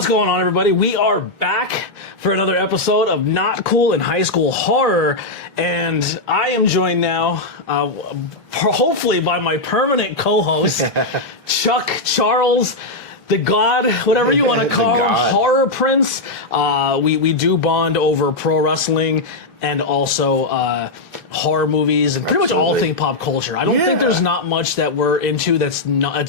What's going on, everybody? We are back for another episode of Not Cool in High School Horror, and I am joined now, hopefully by my permanent co-host, Chuck, Charles, the God, whatever you want to call him, Horrorprints. We do bond over pro wrestling and also horror movies and pretty much all things pop culture. I don't think there's not much that we're into that's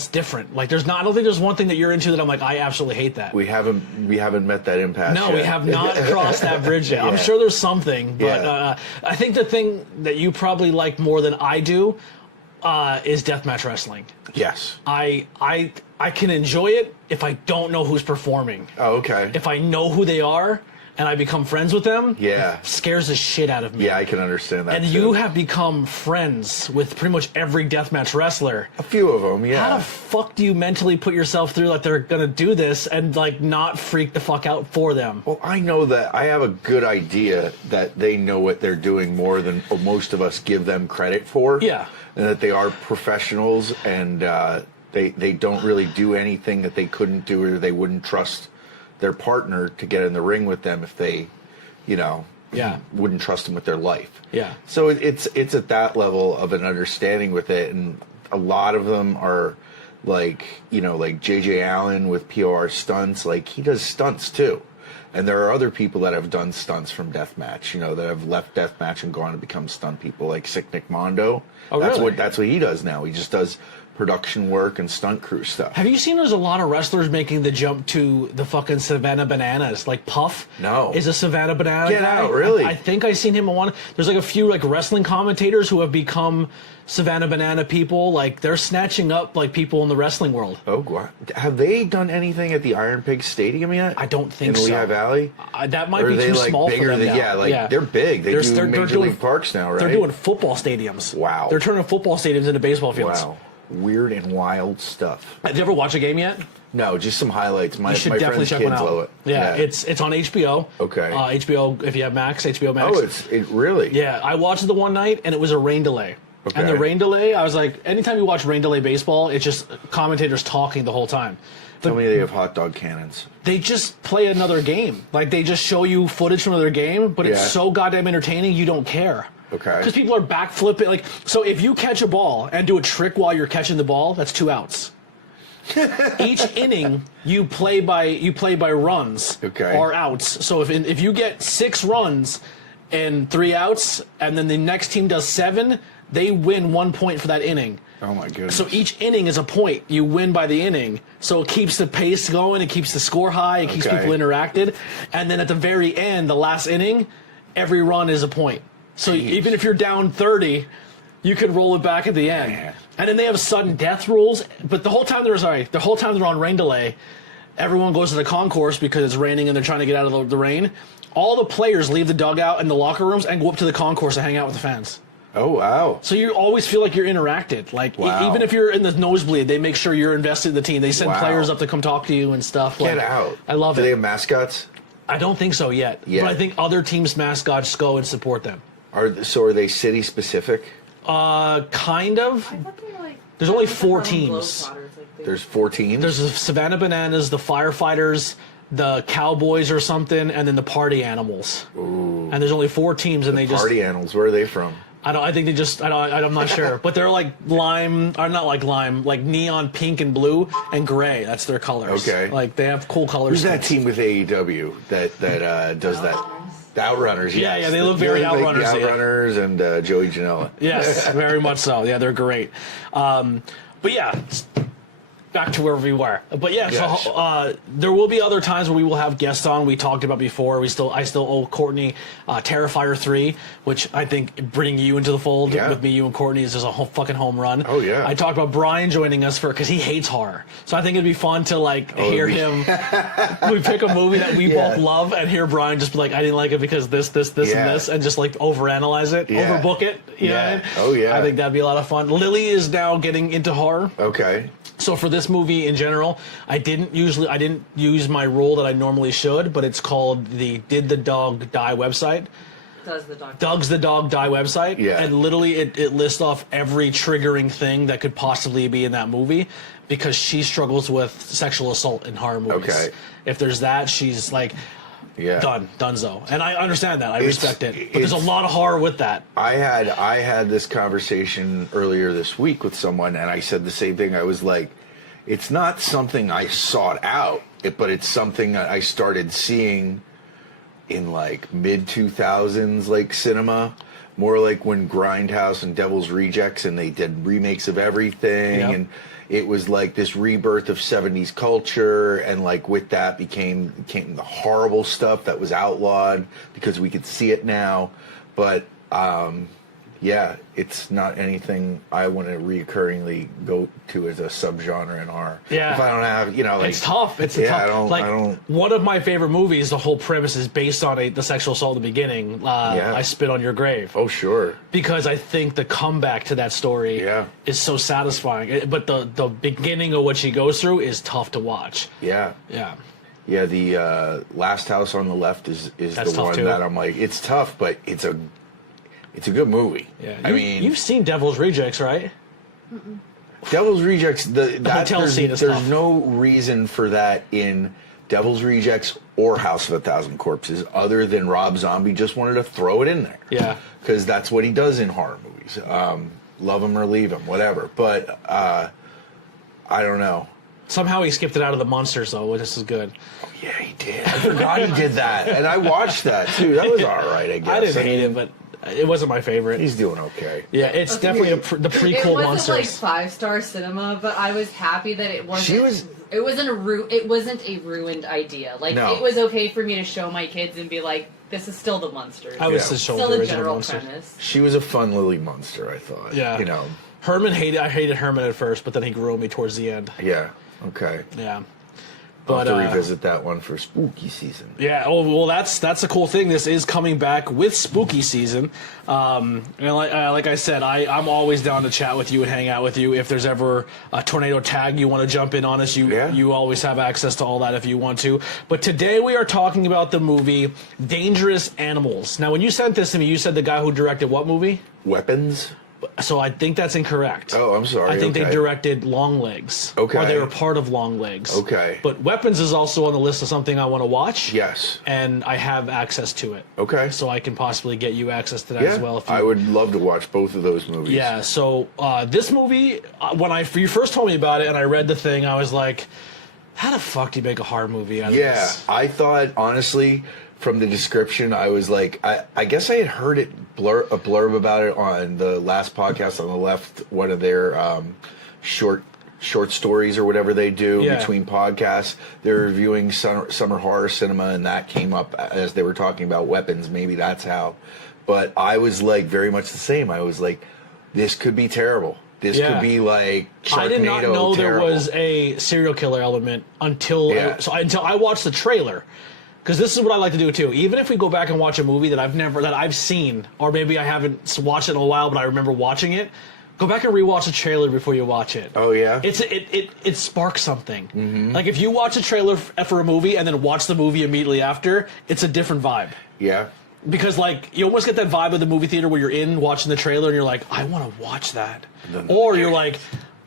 different. Like I don't think there's one thing that you're into that I'm like, I absolutely hate that. We haven't met that impasse. No, yet. we have not crossed that bridge yet. I'm sure there's something, but I think the thing that you probably like more than I do is deathmatch wrestling. Yes. I can enjoy it if I don't know who's performing. Oh, okay. If I know who they are and I become friends with them, it scares the shit out of me. Yeah, I can understand that. And too. you have become friends with pretty much every deathmatch wrestler. A few of them, yeah. How the fuck do you mentally put yourself through like they're gonna do this and like not freak the fuck out for them? Well, I know that I have a good idea that they know what they're doing more than most of us give them credit for. Yeah. And that they are professionals and they don't really do anything that they couldn't do or they wouldn't trust their partner to get in the ring with them if they, wouldn't trust them with their life. Yeah. So it's at that level of an understanding with it, and a lot of them are like J.J. Allen with POR stunts. Like he does stunts too, and there are other people that have done stunts from deathmatch. That have left deathmatch and gone to become stunt people, like Sick Nick Mondo. Oh, really? That's what he does now. He just does production work and stunt crew stuff. Have you seen there's a lot of wrestlers making the jump to the fucking Savannah Bananas? Like Puff is a Savannah Banana Get guy. out, really? I think I seen him on one. There's like a few like wrestling commentators who have become Savannah Banana people. Like they're snatching up like people in the wrestling world. Oh, have they done anything at the Iron Pig Stadium yet? I don't think in so. In Lehigh Valley? That might be too small for them now. They're big. They're Major League Parks now, right? They're doing football stadiums. Wow. They're turning football stadiums into baseball fields. Wow. Weird and wild stuff. Have you ever watched a game yet? No, just some highlights. You should definitely check one out. Love it. Yeah, it's on HBO. Okay. HBO, if you have Max, HBO Max. Oh, it really? Yeah, I watched it the one night, and it was a rain delay. Okay. And the rain delay, I was like, anytime you watch rain delay baseball, it's just commentators talking the whole time. Tell me they have hot dog cannons. They just play another game. Like, they just show you footage from another game, but it's so goddamn entertaining, you don't care. Okay. Because people are backflipping. Like, so if you catch a ball and do a trick while you're catching the ball, that's 2 outs. Each inning you play by runs or outs. So if you get 6 runs and 3 outs, and then the next team does 7, they win 1 point for that inning. Oh my goodness. So each inning is a point. You win by the inning. So it keeps the pace going, it keeps the score high, it keeps people interacted. And then at the very end, the last inning, every run is a point. So even if you're down 30, you can roll it back at the end. Man. And then they have sudden death rules. But the whole time they're on rain delay, everyone goes to the concourse because it's raining and they're trying to get out of the rain. All the players leave the dugout and the locker rooms and go up to the concourse and hang out with the fans. Oh, wow. So you always feel like you're interacted. Like, even if you're in the nosebleed, they make sure you're invested in the team. They send players up to come talk to you and stuff. Get out. I love it. Do they have mascots? I don't think so yet. But I think other teams' mascots go and support them. Are they city specific? Kind of. There's only 4 teams. There's 4 teams? There's the Savannah Bananas, the Firefighters, the Cowboys or something, and then the Party Animals. Ooh. And there's only 4 teams, and Party Animals, where are they from? I think they just, I'm not sure. But they're like like neon pink and blue and gray. That's their colors. Okay. Like, they have cool colors. Who's that team with AEW that does that? The Outrunners, yes. Yeah, they look very Outrunners. Like the Outrunners and Joey Janela. Yes, very much so. Yeah, they're great. But yeah, back to where we were. But yeah, so there will be other times where we will have guests on. We talked about before. I still owe Courtney Terrifier 3, which I think bringing you into the fold with me, you, and Courtney is just a fucking home run. Oh yeah. I talked about Brian joining us because he hates horror. So I think it'd be fun to hear him. We pick a movie that we both love and hear Brian just be like, I didn't like it because this, and this, and just like overanalyze it, overbook it. You know what I mean? Oh yeah. I think that'd be a lot of fun. Lily is now getting into horror. Okay. So for this movie in general, I didn't use my rule that I normally should, but it's called the Did the Dog Die website. Does the Dog Die website. Yeah. And literally it lists off every triggering thing that could possibly be in that movie. because she struggles with sexual assault in horror movies. Okay. If there's that, she's like, donezo. And I understand that. I respect it. But there's a lot of horror with that. I had this conversation earlier this week with someone, and I said the same thing. I was like, it's not something I sought out, but it's something that I started seeing in like mid-2000s like cinema. More like when Grindhouse and Devil's Rejects, and they did remakes of everything, and it was like this rebirth of 70s culture, and like with that came the horrible stuff that was outlawed because we could see it now. But yeah, it's not anything I want to reoccurringly go to as a subgenre in horror. Yeah. If I don't have, like, it's tough. It's tough. I don't. One of my favorite movies, the whole premise is based on the sexual assault at the beginning. I Spit on Your Grave. Oh, sure. Because I think the comeback to that story is so satisfying. But the beginning of what she goes through is tough to watch. Yeah. Yeah. Yeah, the Last House on the Left is the one too. That I'm like, it's tough, but it's a good movie. Yeah, I mean, you've seen Devil's Rejects, right? Mm-mm. Devil's Rejects. The hotel scene is there's tough. no reason for that in Devil's Rejects or House of a Thousand Corpses, other than Rob Zombie just wanted to throw it in there. Yeah, because that's what he does in horror movies. Love him or leave him, whatever. But I don't know. Somehow he skipped it out of the monsters, though, which is good. Oh, yeah, he did. I forgot he did that, and I watched that too. That was all right, I guess. I didn't hate it, but it wasn't my favorite. He's doing okay. Yeah, it's definitely the prequel monsters. It wasn't like 5-star cinema, but I was happy that it wasn't. It wasn't a ruined idea. Like it was okay for me to show my kids and be like, "This is still the monsters." I was just showing still the the original general monsters. premise. She was a fun Lily Munster, I thought. Yeah, Herman I hated Herman at first, but then he grew on me towards the end. Yeah. Okay. Yeah. But I'll have to revisit that one for spooky season. Yeah, well, that's the cool thing. This is coming back with spooky season. And like I said, I'm always down to chat with you and hang out with you. If there's ever a tornado tag you want to jump in on us, you always have access to all that if you want to. But today we are talking about the movie Dangerous Animals. Now, when you sent this to me, you said the guy who directed what movie? Weapons? So I think that's incorrect. Oh, I'm sorry. I think they directed Longlegs. Okay. Or they were part of Longlegs. Okay. But Weapons is also on the list of something I want to watch. Yes. And I have access to it. Okay. So I can possibly get you access to that as well. I would love to watch both of those movies. Yeah, so this movie, when you first told me about it and I read the thing, I was like, how the fuck do you make a horror movie out of this? Yeah, I thought, honestly, from the description, I was like, I guess I had heard a blurb about it on the last podcast on the left, one of their short stories or whatever they do between podcasts. They're reviewing summer horror cinema, and that came up as they were talking about Weapons. Maybe that's how. But I was like very much the same. I was like, this could be terrible. This could be like Sharknado. I did not know there was a serial killer element until I watched the trailer. Because this is what I like to do too. Even if we go back and watch a movie that I've seen, or maybe I haven't watched it in a while, but I remember watching it, go back and rewatch the trailer before you watch it. Oh yeah, it sparks something. Mm-hmm. Like if you watch a trailer for a movie and then watch the movie immediately after, it's a different vibe. Yeah. Because like you almost get that vibe of the movie theater where you're in watching the trailer and you're like, I want to watch that, or you're like,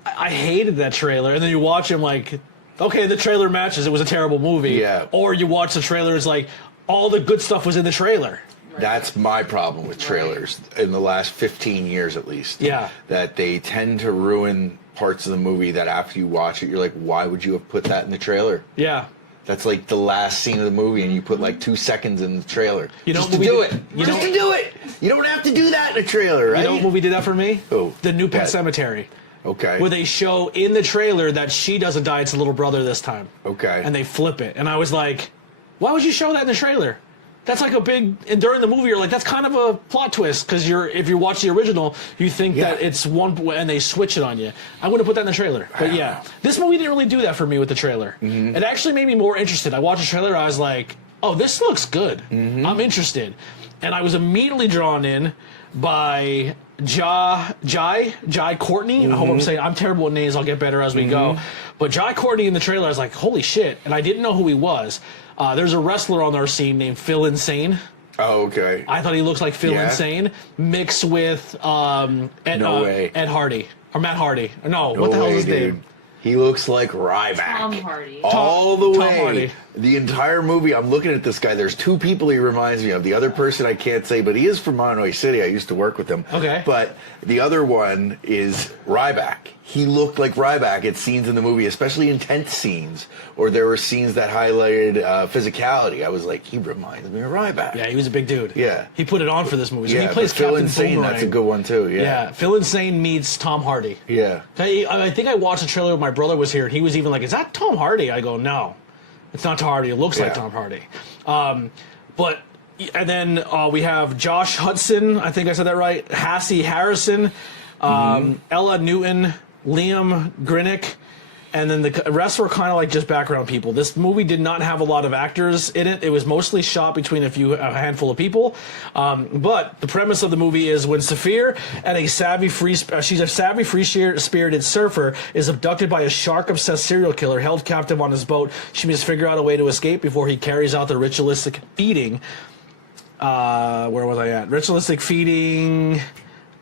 I hated that trailer, and then you watch it, like, okay, the trailer matches. It was a terrible movie. Yeah. Or you watch the trailer, it's like, all the good stuff was in the trailer. Right. That's my problem with trailers in the last 15 years at least. Yeah. That they tend to ruin parts of the movie that after you watch it, you're like, why would you have put that in the trailer? Yeah. That's like the last scene of the movie, and you put like 2 seconds in the trailer. Just to do it. You don't have to do that in a trailer, right? You know what movie did that for me? Who? The New Pet Cemetery. Okay. Where they show in the trailer that she doesn't die, it's the little brother this time. Okay. And they flip it. And I was like, why would you show that in the trailer? That's like a big, and during the movie you're like, that's kind of a plot twist, because if you watch the original, you think that it's one, and they switch it on you. I wouldn't put that in the trailer. But yeah, this movie didn't really do that for me with the trailer. Mm-hmm. It actually made me more interested. I watched the trailer, I was like, oh, this looks good. Mm-hmm. I'm interested. And I was immediately drawn in by Jai Courtney. I hope I'm saying, I'm terrible with names, I'll get better as we go. But Jai Courtney in the trailer, I was like, holy shit. And I didn't know who he was. There's a wrestler on our scene named Phil Insane. Oh, okay. I thought he looks like Phil Insane mixed with Ed Hardy. Or Matt Hardy. No, what the hell is his name? He looks like Ryback. Tom Hardy. All the Tom way. Hardy. The entire movie, I'm looking at this guy. There's two people he reminds me of. The other person I can't say, but he is from Monterey City. I used to work with him. Okay. But the other one is Ryback. He looked like Ryback at scenes in the movie, especially intense scenes, or there were scenes that highlighted physicality. I was like, he reminds me of Ryback. Yeah, he was a big dude. Yeah. He put it on for this movie. So Yeah, he plays but Phil Captain Insane, Boomerang. that's a good one too. Yeah, Phil Insane meets Tom Hardy. Yeah. I think I watched the trailer when my brother was here, and he was even like, "Is that Tom Hardy?" I go, "No, it's not Tom Hardy. It looks like Tom Hardy." And then we have Josh Hudson. I think I said that right. Hassie Harrison, Ella Newton, Liam Grinnick. And then the rest were kind of like just background people. This movie did not have a lot of actors in it. It was mostly shot between a handful of people. But the premise of the movie is when Saphir, and she's a savvy, free-spirited surfer, is abducted by a shark-obsessed serial killer held captive on his boat. She must figure out a way to escape before he carries out the ritualistic feeding. Where was I at? Ritualistic feeding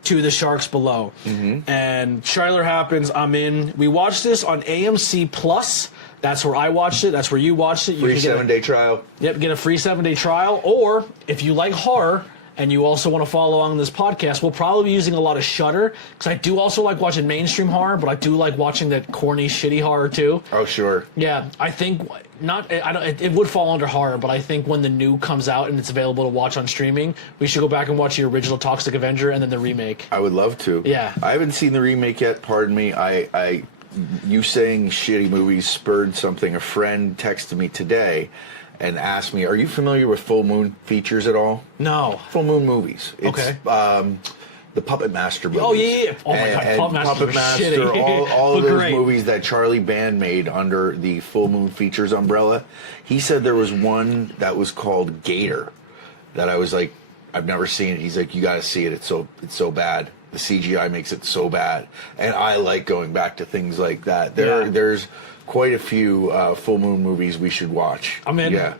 to the sharks below. And trailer happens, I'm in. We watched this on AMC Plus. That's where I watched it. That's where you watched it. You Free 7-day trial. Yep, get a free 7-day trial. Or if you like horror and you also want to follow along this podcast, we'll probably be using a lot of Shudder, because I do also like watching mainstream horror, but I do like watching that corny, shitty horror too. Oh, sure. Yeah, I think it would fall under horror, but I think when the new comes out and it's available to watch on streaming, we should go back and watch the original Toxic Avenger and then the remake. I would love to. Yeah. I haven't seen the remake yet. Pardon me. You saying shitty movies spurred something. A friend texted me today and asked me, "Are you familiar with Full Moon Features at all?" No. Full Moon Movies. It's, Okay. The Puppet Master movies. Oh, yeah. Oh, my God. And Puppet Master was shitty. all of But those great. movies that Charlie Band made under the Full Moon Features umbrella. He said there was one that was called Gator that I was like, I've never seen it. He's like, you got to see it. It's so bad. The CGI makes it so bad. And I like going back to things like that. There's quite a few Full Moon movies we should watch. I'm in. Yeah.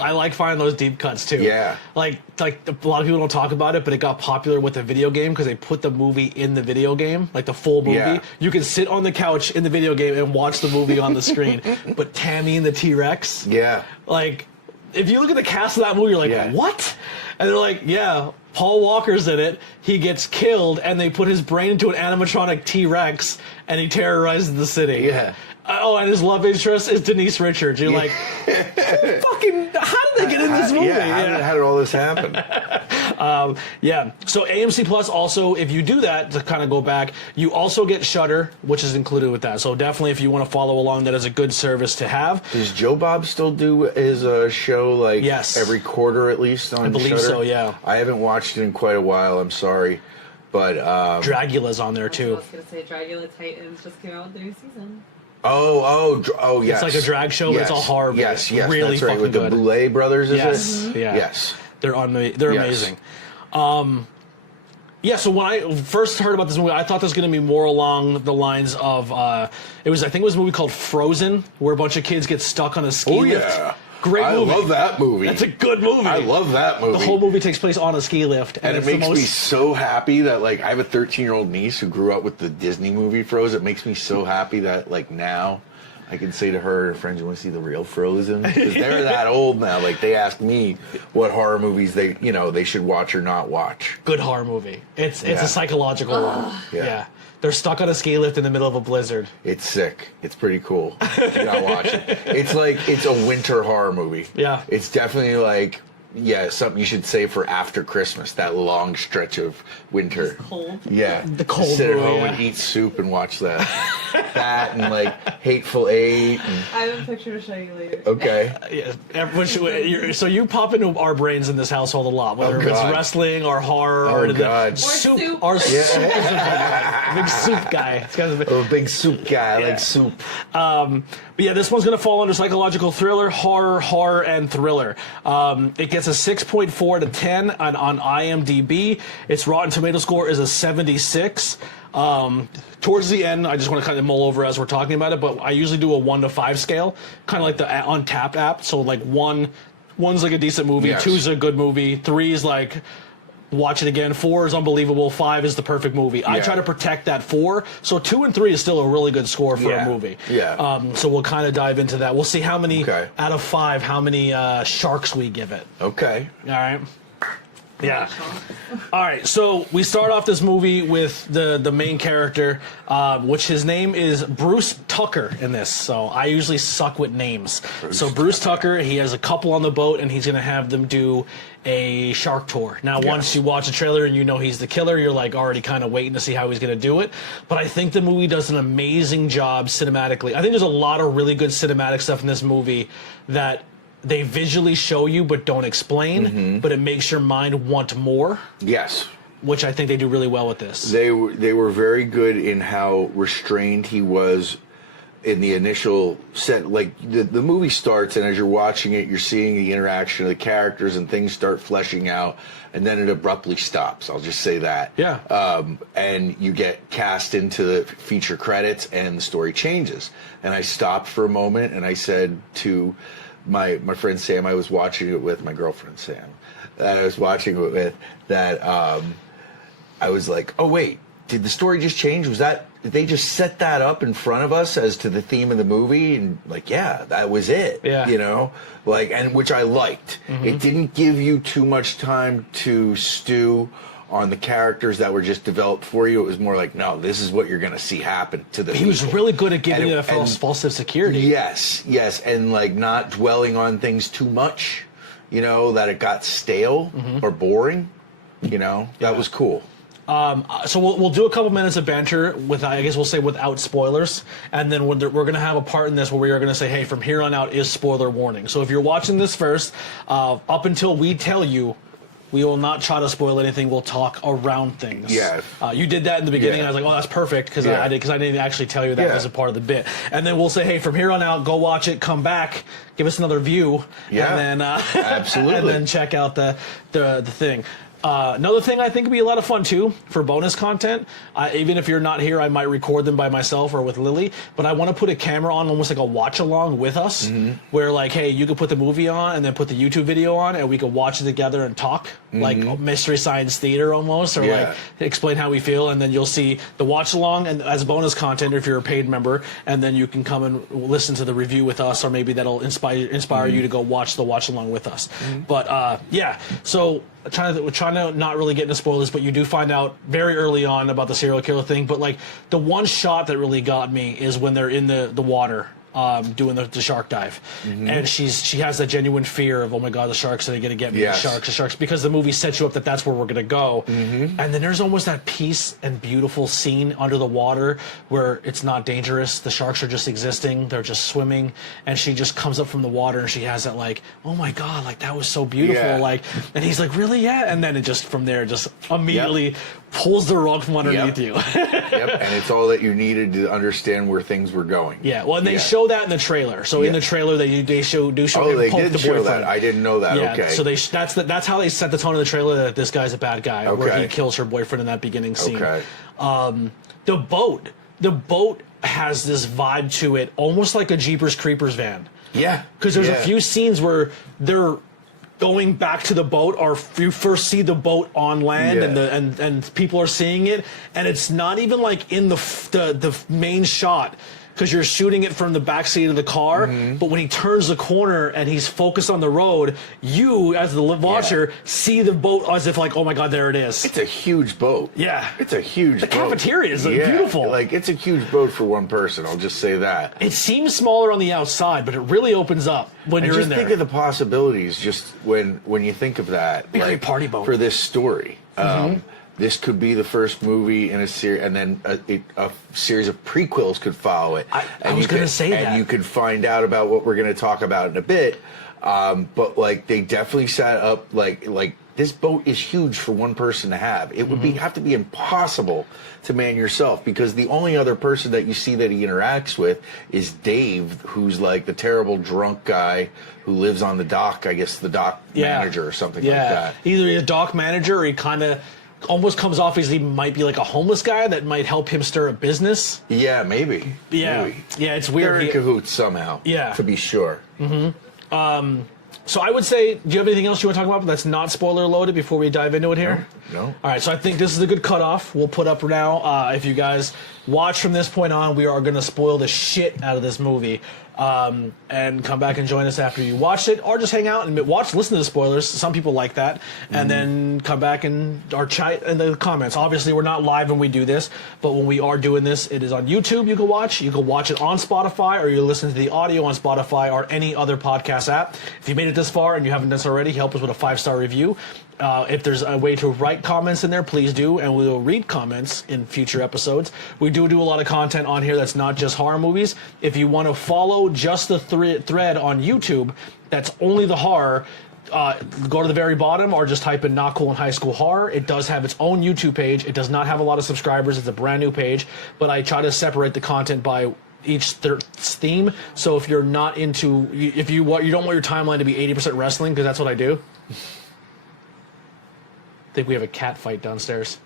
I like finding those deep cuts too. Yeah. Like a lot of people don't talk about it, but it got popular with the video game because they put the movie in the video game, like the full movie. Yeah. You can sit on the couch in the video game and watch the movie on the screen. But Tammy and the T-Rex. Yeah. Like, if you look at the cast of that movie, you're like, what? And they're like, yeah, Paul Walker's in it. He gets killed, and they put his brain into an animatronic T-Rex, and he terrorizes the city. Yeah. Oh, and his love interest is Denise Richards. You're like, fucking, how did they get in this movie? How did all this happen? So AMC Plus also, if you do that, to kind of go back, you also get Shudder, which is included with that. So definitely, if you want to follow along, that is a good service to have. Does Joe Bob still do his show like every quarter at least on I believe Shudder? so, yeah. I haven't watched it in quite a while. I'm sorry. But Dragula's on there too. I was going to say Dragula Titans just came out with a new season. Oh, yes. It's like a drag show, but it's all horror based. Yes, really that's right. fucking With good. the Boulay brothers, is Yes, it? yeah. Yes. They're amazing. So when I first heard about this movie, I thought this was going to be more along the lines of I think it was a movie called Frozen, where a bunch of kids get stuck on a ski lift. Yeah. Great movie. I love that movie. That's a good movie. I love that movie. The whole movie takes place on a ski lift, and it makes me so happy that like I have a 13-year-old niece who grew up with the Disney movie Frozen. It makes me so happy that like now I can say to her and friends, "You want to see the real Frozen?" Because they're that old now. Like they ask me what horror movies they should watch or not watch. Good horror movie. It's a psychological one. Yeah. They're stuck on a ski lift in the middle of a blizzard. It's sick. It's pretty cool. You gotta watch it. It's a winter horror movie. Yeah. It's definitely like something you should save for after Christmas. That long stretch of winter. It's cold. Yeah. The cold Sit at movie, home and eat soup and watch that. That and like Hateful Eight. I have a picture to show you later. Okay. So you pop into our brains in this household a lot, whether it's wrestling or horror or soup. Our soup. Big soup guy. A big soup guy. I like soup. But yeah, this one's going to fall under psychological thriller, horror, and thriller. It gets a 6.4 to 10 on IMDb. Its Rotten Tomato score is a 76. Towards the end, I just want to kind of mull over as we're talking about it, but I usually do a 1 to 5 scale, kind of like the Untapped app. So like one's like a decent movie, 2's a good movie, 3's like watch it again. 4 is unbelievable. 5 is the perfect movie. Yeah. I try to protect that 4. So 2 and 3 is still a really good score for a movie. Yeah. So we'll kind of dive into that. We'll see how many out of 5, how many sharks we give it. Okay. All right. Yeah. All right. So we start off this movie with the main character, which his name is Bruce Tucker in this. So I usually suck with names. Bruce Tucker, he has a couple on the boat, and he's going to have them do a shark tour. Now, once you watch the trailer and you know he's the killer, you're like already kind of waiting to see how he's going to do it. But I think the movie does an amazing job cinematically. I think there's a lot of really good cinematic stuff in this movie that they visually show you but don't explain, but it makes your mind want more. Yes. Which I think they do really well with this. They were very good in how restrained he was in the initial set. Like, the movie starts, and as you're watching it, you're seeing the interaction of the characters, and things start fleshing out, and then it abruptly stops. I'll just say that. Yeah. And you get cast into the feature credits, and the story changes. And I stopped for a moment, and I said to my friend Sam, I was watching it with my girlfriend Sam, that I was watching it with, that I was like, oh wait, did the story just change? Did they just set that up in front of us as to the theme of the movie? And like, yeah, that was it. Yeah. You know, like, and which I liked. It didn't give you too much time to stew on the characters that were just developed for you. It was more like, no, this is what you're going to see happen to the He was really good at giving you a false sense of security. Yes, and like not dwelling on things too much, you know, that it got stale or boring, you know. That was cool. So we'll do a couple minutes of banter with, I guess we'll say, without spoilers, and then we're going to have a part in this where we are going to say, hey, from here on out is spoiler warning. So if you're watching this first, up until we tell you, we will not try to spoil anything. We'll talk around things. Yeah. You did that in the beginning. Yeah. I was like, oh, that's perfect, because I didn't actually tell you that was a part of the bit. And then we'll say, hey, from here on out, go watch it, come back, give us another view, and then absolutely, and then check out the thing. Another thing I think would be a lot of fun too for bonus content. Even if you're not here, I might record them by myself or with Lily. But I want to put a camera on, almost like a watch along with us, where like, hey, you could put the movie on and then put the YouTube video on, and we could watch it together and talk, like Mystery Science Theater almost, or like explain how we feel, and then you'll see the watch along and as bonus content if you're a paid member, and then you can come and listen to the review with us, or maybe that'll inspire you to go watch the watch along with us. But so. We're trying to not really get into spoilers, but you do find out very early on about the serial killer thing. But like the one shot that really got me is when they're in the water doing the shark dive, and she has that genuine fear of, oh my god, the sharks are going to get me, the sharks, because the movie sets you up that that's where we're going to go. And then there's almost that peace and beautiful scene under the water where it's not dangerous, the sharks are just existing, they're just swimming, and she just comes up from the water and she has that like, oh my god, like that was so beautiful, like, and he's like, really? Yeah. And then it just from there just immediately pulls the rug from underneath you. And it's all that you needed to understand where things were going. Well, and they show that in the trailer. So in the trailer, they show him poke the boyfriend. That. I didn't know that. Yeah, okay. So that's how they set the tone of the trailer, that this guy's a bad guy, where he kills her boyfriend in that beginning scene. Okay. The boat has this vibe to it, almost like a Jeepers Creepers van. Yeah. Because there's a few scenes where they're going back to the boat, or you first see the boat on land, and people are seeing it, and it's not even like in the main shot, because you're shooting it from the back seat of the car, but when he turns the corner and he's focused on the road, you as the watcher see the boat as if like, oh my god, there it is. It's a huge boat. Yeah, it's a huge boat. The cafeteria is beautiful. Like, it's a huge boat for one person, I'll just say that. It seems smaller on the outside, but it really opens up when you're in there. Just think of the possibilities just when you think of that. Be like a party boat. For this story. This could be the first movie in a series, and then a series of prequels could follow it. I was going to say that. And you could find out about what we're going to talk about in a bit. But like, they definitely set up like this boat is huge for one person to have. It would have to be impossible to man yourself, because the only other person that you see that he interacts with is Dave, who's like the terrible drunk guy who lives on the dock. I guess the dock manager or something like that. Either a dock manager, or he kind of almost comes off as he might be like a homeless guy that might help him stir a business. Yeah, maybe. Yeah, it's weird. They're in cahoots somehow. Yeah, to be sure. So I would say, do you have anything else you want to talk about that's not spoiler loaded before we dive into it here? No. All right, so I think this is a good cutoff. We'll put up now. If you guys watch from this point on, we are going to spoil the shit out of this movie. And come back and join us after you watch it, or just hang out and listen to the spoilers. Some people like that, and then come back and or chat in the comments. Obviously, we're not live when we do this, but when we are doing this, it is on YouTube. You can watch. You can watch it on Spotify, or you listen to the audio on Spotify or any other podcast app. If you made it this far and you haven't done so already, help us with a 5-star review. If there's a way to write comments in there, please do, and we will read comments in future episodes. We do a lot of content on here that's not just horror movies. If you want to follow just the thread on YouTube, that's only the horror, go to the very bottom or just type in Not Cool in High School Horror. It does have its own YouTube page. It does not have a lot of subscribers. It's a brand new page, but I try to separate the content by each theme. So if you're not into, if you don't want your timeline to be 80% wrestling, because that's what I do. I think we have a cat fight downstairs.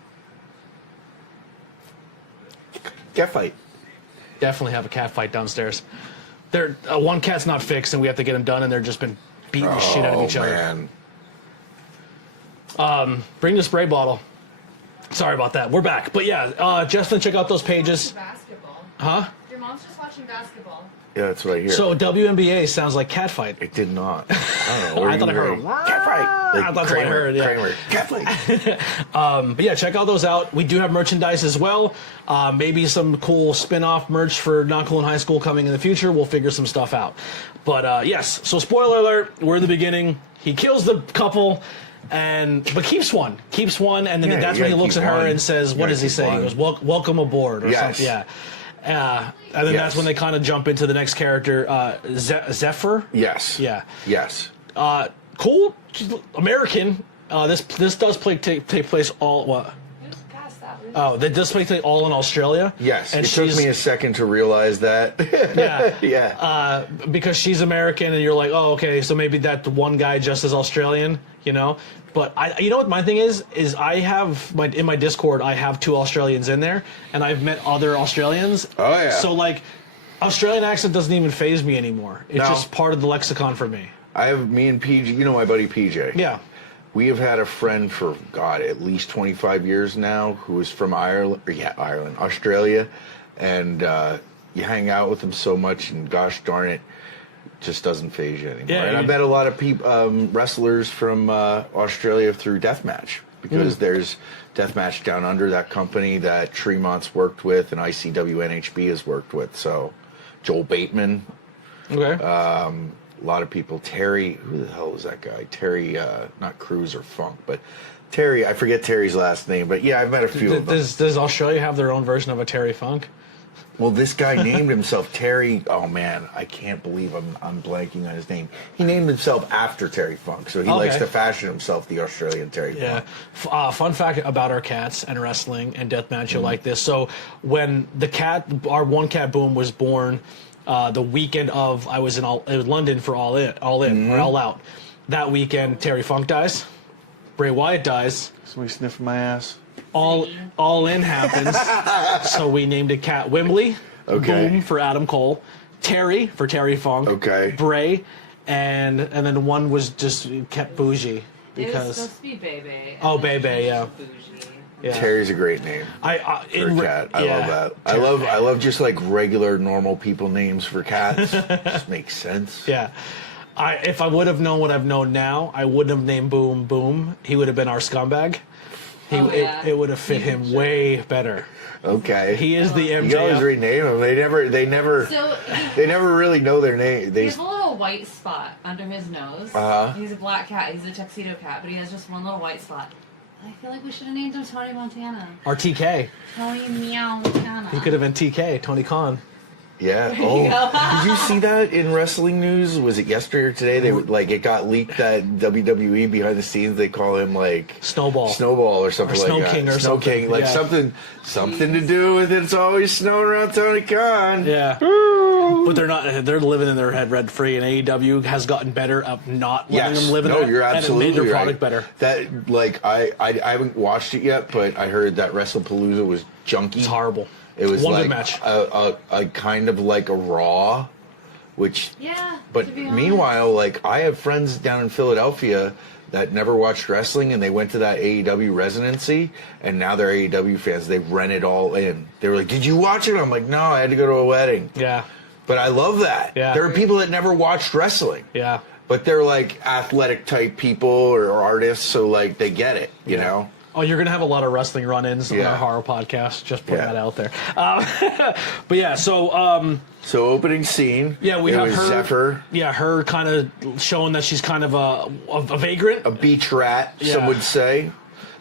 Cat fight. Definitely have a cat fight downstairs. One cat's not fixed, and we have to get them done, and they're just been beating the shit out of each other. Bring the spray bottle. Sorry about that. We're back. But yeah, Justin, check out those pages. Basketball. Huh? Your mom's just watching basketball. Yeah, that's what I hear. So WNBA sounds like cat fight. It did not. I don't know. I thought I heard cat fight. Like I thought Kramer, I heard. Yeah. Kramer. Cat fight. But yeah, check all those out. We do have merchandise as well. Maybe some cool spin-off merch for Not Cool in High School coming in the future. We'll figure some stuff out. But yes, so spoiler alert, we're in the beginning. He kills the couple, but keeps one, and then that's when he looks at her and says, what does he say? He goes, welcome aboard, or something. Yeah. And then that's when they kind of jump into the next character, Zephyr. Yes. Yeah. Yes. Cool. American. This does take place all what? That does take place all in Australia. Yes. And it took me a second to realize that. Yeah. Yeah. Because she's American, and you're like, oh, okay, so maybe that one guy just is Australian, you know. But you know what my thing is I have in my Discord I have 2 Australians in there, and I've met other Australians. Oh yeah. So like, Australian accent doesn't even faze me anymore. It's just part of the lexicon for me. Me and PJ, you know my buddy PJ. Yeah. We have had a friend for, God, at least 25 years now who is from Australia. And you hang out with him so much, and gosh darn it, just doesn't faze you anymore. Yeah, and I met a lot of wrestlers from Australia through Deathmatch, because there's Deathmatch Down Under, that company that Tremont's worked with and ICW NHB has worked with. So Joel Bateman. Okay. A lot of people. Terry, who the hell is that guy? Terry, not Cruz or Funk, but Terry. I forget Terry's last name, but yeah, I've met a few of them. Does Australia have their own version of a Terry Funk? Well, this guy named himself Terry. Oh man, I can't believe I'm blanking on his name. He named himself after Terry Funk, so he likes to fashion himself the Australian Terry Funk. Fun fact about our cats and wrestling and deathmatch, you'll like this. So when our one cat Boom was born, the weekend of I was in London for All In or All Out. That weekend, Terry Funk dies, Bray Wyatt dies. Somebody sniffing my ass. All In happens. So we named a cat Wembley. Okay. Boom for Adam Cole. Terry for Terry Funk. Okay. Bray, and then one was just kept bougie because it was supposed to be Bebe. Oh, Bebe, yeah. Bougie. Yeah. Terry's a great name for a cat. I love that. I love just like regular normal people names for cats. Just makes sense. Yeah. If I would have known what I've known now, I wouldn't have named Boom Boom. He would have been our scumbag. It would have fit him way better. Okay. He is the MJF. You always rename them. They never really know their name. He has a little white spot under his nose. He's a black cat. He's a tuxedo cat, but he has just one little white spot. I feel like we should have named him Tony Montana. Or TK. Tony Meow Montana. He could have been TK, Tony Khan. Yeah. Oh, did you see that in wrestling news? Was it yesterday or today? They it got leaked that WWE behind the scenes they call him like Snowball or something or like that. King or Snow something. King, like something to do with it's always snowing around Tony Khan. Yeah. But they're not. They're living in their head rent free, and AEW has gotten better at not letting them live in their. You're absolutely and it made their product right. better. That I haven't watched it yet, but I heard that WrestlePalooza was junky. It's horrible. It was one like good match. A kind of like a Raw, which Yeah. But meanwhile, like I have friends down in Philadelphia that never watched wrestling, and they went to that AEW residency, and now they're AEW fans. They rent it all in. They were like, "Did you watch it?" I'm like, "No, I had to go to a wedding." Yeah. But I love that. Yeah. There are people that never watched wrestling. Yeah. But they're like athletic type people or artists, so like they get it, you know? Oh, you're going to have a lot of wrestling run-ins on our horror podcast. Just put that out there. But yeah, so... so opening scene. Yeah, we have her... Zephyr. Yeah, her kind of showing that she's kind of a vagrant. A beach rat, some would say.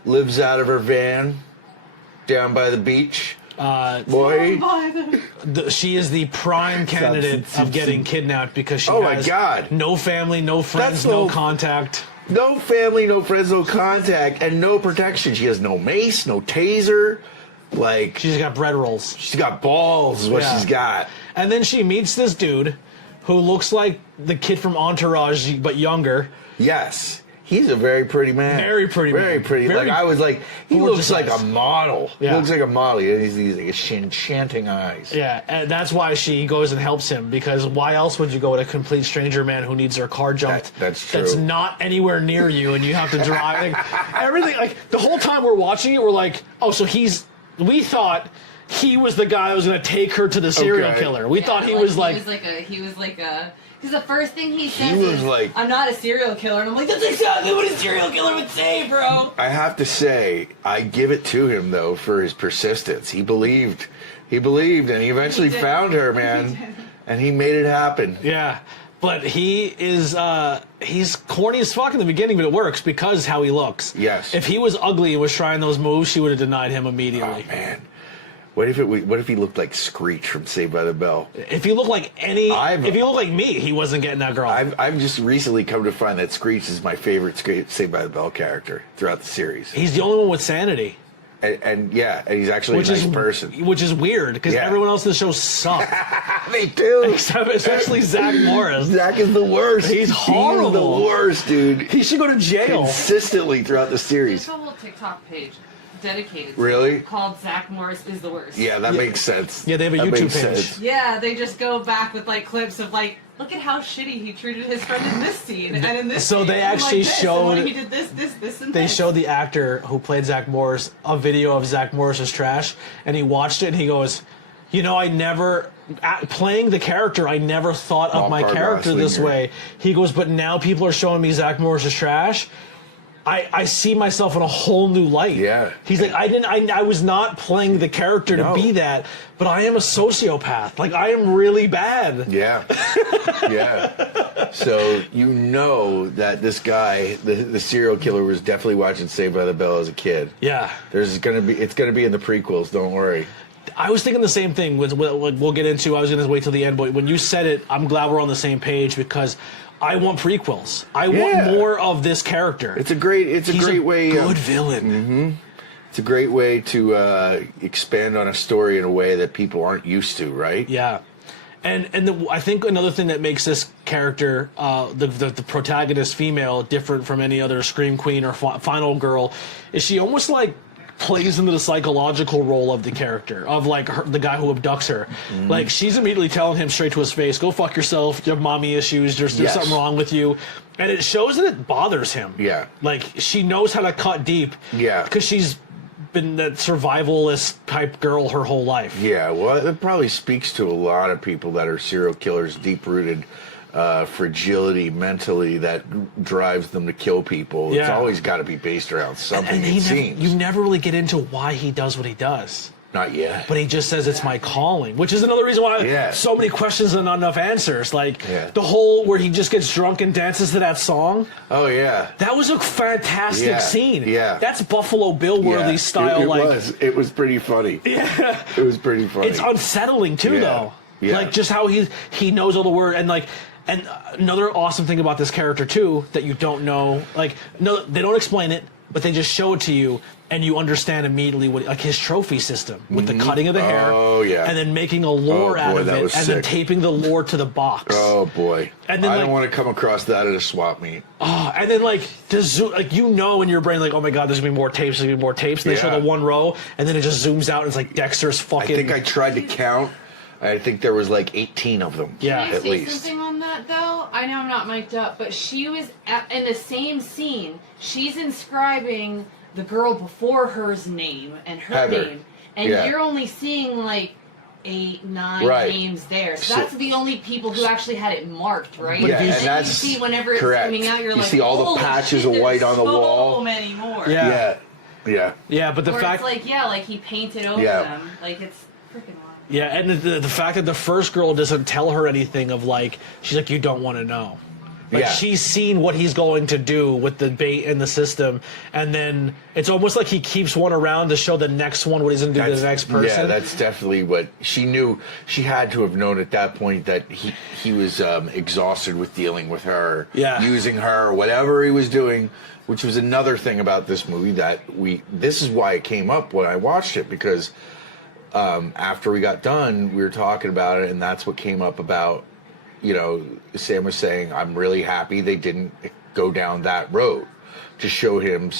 Lives out of her van down by the beach. Boy. She is the prime candidate of getting kidnapped because she has no family, no friends, no contact. No family, no friends, no contact, and no protection. She has no mace, no taser. Like she's got bread rolls. She's got balls is what she's got. And then she meets this dude who looks like the kid from Entourage, but younger. Yes. He's a very pretty man. Very pretty man. Very pretty. Like I was like, he looks like a model. Yeah. He looks like a model. He has these like, enchanting eyes. Yeah, and that's why she goes and helps him, because why else would you go with a complete stranger man who needs their car jumped? That's true. That's not anywhere near you, and you have to drive. Like, everything, like the whole time we're watching it, we're like, oh, so we thought he was the guy who was going to take her to the serial killer. We thought he was like because the first thing he says is like, I'm not a serial killer, and I'm like, that's exactly what a serial killer would say, bro. I have to say, I give it to him though for his persistence. He believed, and he eventually found her, man, and he made it happen. Yeah. But he is, he's corny as fuck in the beginning, but it works because how he looks. Yes. If he was ugly and was trying those moves, she would have denied him immediately. Oh, man. What if he looked like Screech from Saved by the Bell? If he looked like if he looked like me, he wasn't getting that girl. I've just recently come to find that Screech is my favorite Saved by the Bell character throughout the series. He's the only one with sanity. And he's actually a nice person. Which is weird, because everyone else in the show sucks. They do. Especially Zach Morris. Zach is the worst. He's horrible. He's the worst, dude. He should go to jail. Consistently throughout the series. There's a whole TikTok page dedicated to really? Called Zach Morris is the worst. Yeah, that makes sense. Yeah, they have a YouTube page. Sense. Yeah, they just go back with like clips of like, look at how shitty he treated his friend in this scene and in this so scene. They actually like showed he did this and they showed the actor who played Zach Morris a video of Zach Morris's trash, and he watched it and he goes, you know, playing the character, I never thought of my character this way. He goes, but now people are showing me Zach Morris's trash. I see myself in a whole new light. Yeah. He's like, I was not playing the character to be that, but I am a sociopath. Like, I am really bad. Yeah. Yeah. So you know that this guy, the serial killer, was definitely watching Saved by the Bell as a kid. Yeah. It's gonna be in the prequels. Don't worry. I was thinking the same thing. We'll get into. I was gonna wait till the end, but when you said it, I'm glad we're on the same page, because I want prequels. I want more of this character. It's a great way. Good villain. Mm-hmm. It's a great way to expand on a story in a way that people aren't used to, right? Yeah, I think another thing that makes this character, the protagonist female, different from any other Scream Queen or Final Girl, is she almost like plays into the psychological role of the character, of like the guy who abducts her. Mm-hmm. Like, she's immediately telling him straight to his face, go fuck yourself, you have mommy issues, there's something wrong with you. And it shows that it bothers him. Yeah. Like, she knows how to cut deep. Yeah. Because she's been that survivalist type girl her whole life. Yeah, well, it probably speaks to a lot of people that are serial killers, deep-rooted fragility mentally that drives them to kill people. Yeah. It's always got to be based around something, it seems. You never really get into why he does what he does. Not yet. But he just says it's my calling, which is another reason why so many questions and not enough answers. Like, the whole where he just gets drunk and dances to that song. Oh, yeah. That was a fantastic scene. Yeah. That's Buffalo Bill Worthy style. It was pretty funny. Yeah. It was pretty funny. It's unsettling, too, though. Yeah. Like, just how he knows all the words. And another awesome thing about this character, too, that you don't know, no, they don't explain it, but they just show it to you, and you understand immediately what, like, his trophy system with the cutting of the hair, and then making a lore out of it, and then taping the lore to the box. Oh boy! And then I don't want to come across that at a swap meet. Oh, and then in your brain, like, oh my god, there's gonna be more tapes, and they show the one row, and then it just zooms out, and it's like Dexter's fucking. I think I tried to count I think there was like 18 of them. Yeah, Can I at say least. something on that though? I know I'm not mic'd up, but she was in the same scene. She's inscribing the girl before her's name and her Heather. name, and Yeah. you're only seeing like 8, 9 Right. names there. So So- that's the only people who actually had it marked, right? Yeah, and and then that's you see whenever it's correct. coming out, you're You like, see all the "Holy patches shit, of white there's on the so wall." many more. Yeah. Yeah. But the Or fact, it's like, like he painted over Yeah. them. Like it's freaking wild. yeah, and the fact that the first girl doesn't tell her anything of like, she's like, you don't want to know. Like Yeah. she's seen what he's going to do with the bait in the system, and then it's almost like he keeps one around to show the next one what he's going to do to the next person. Yeah, that's definitely what she knew. She had to have known at that point that he was exhausted with dealing with her, using her, whatever he was doing, which was another thing about this movie that this is why it came up when I watched it, because after we got done, we were talking about it, and that's what came up about, Sam was saying, I'm really happy they didn't go down that road to show him,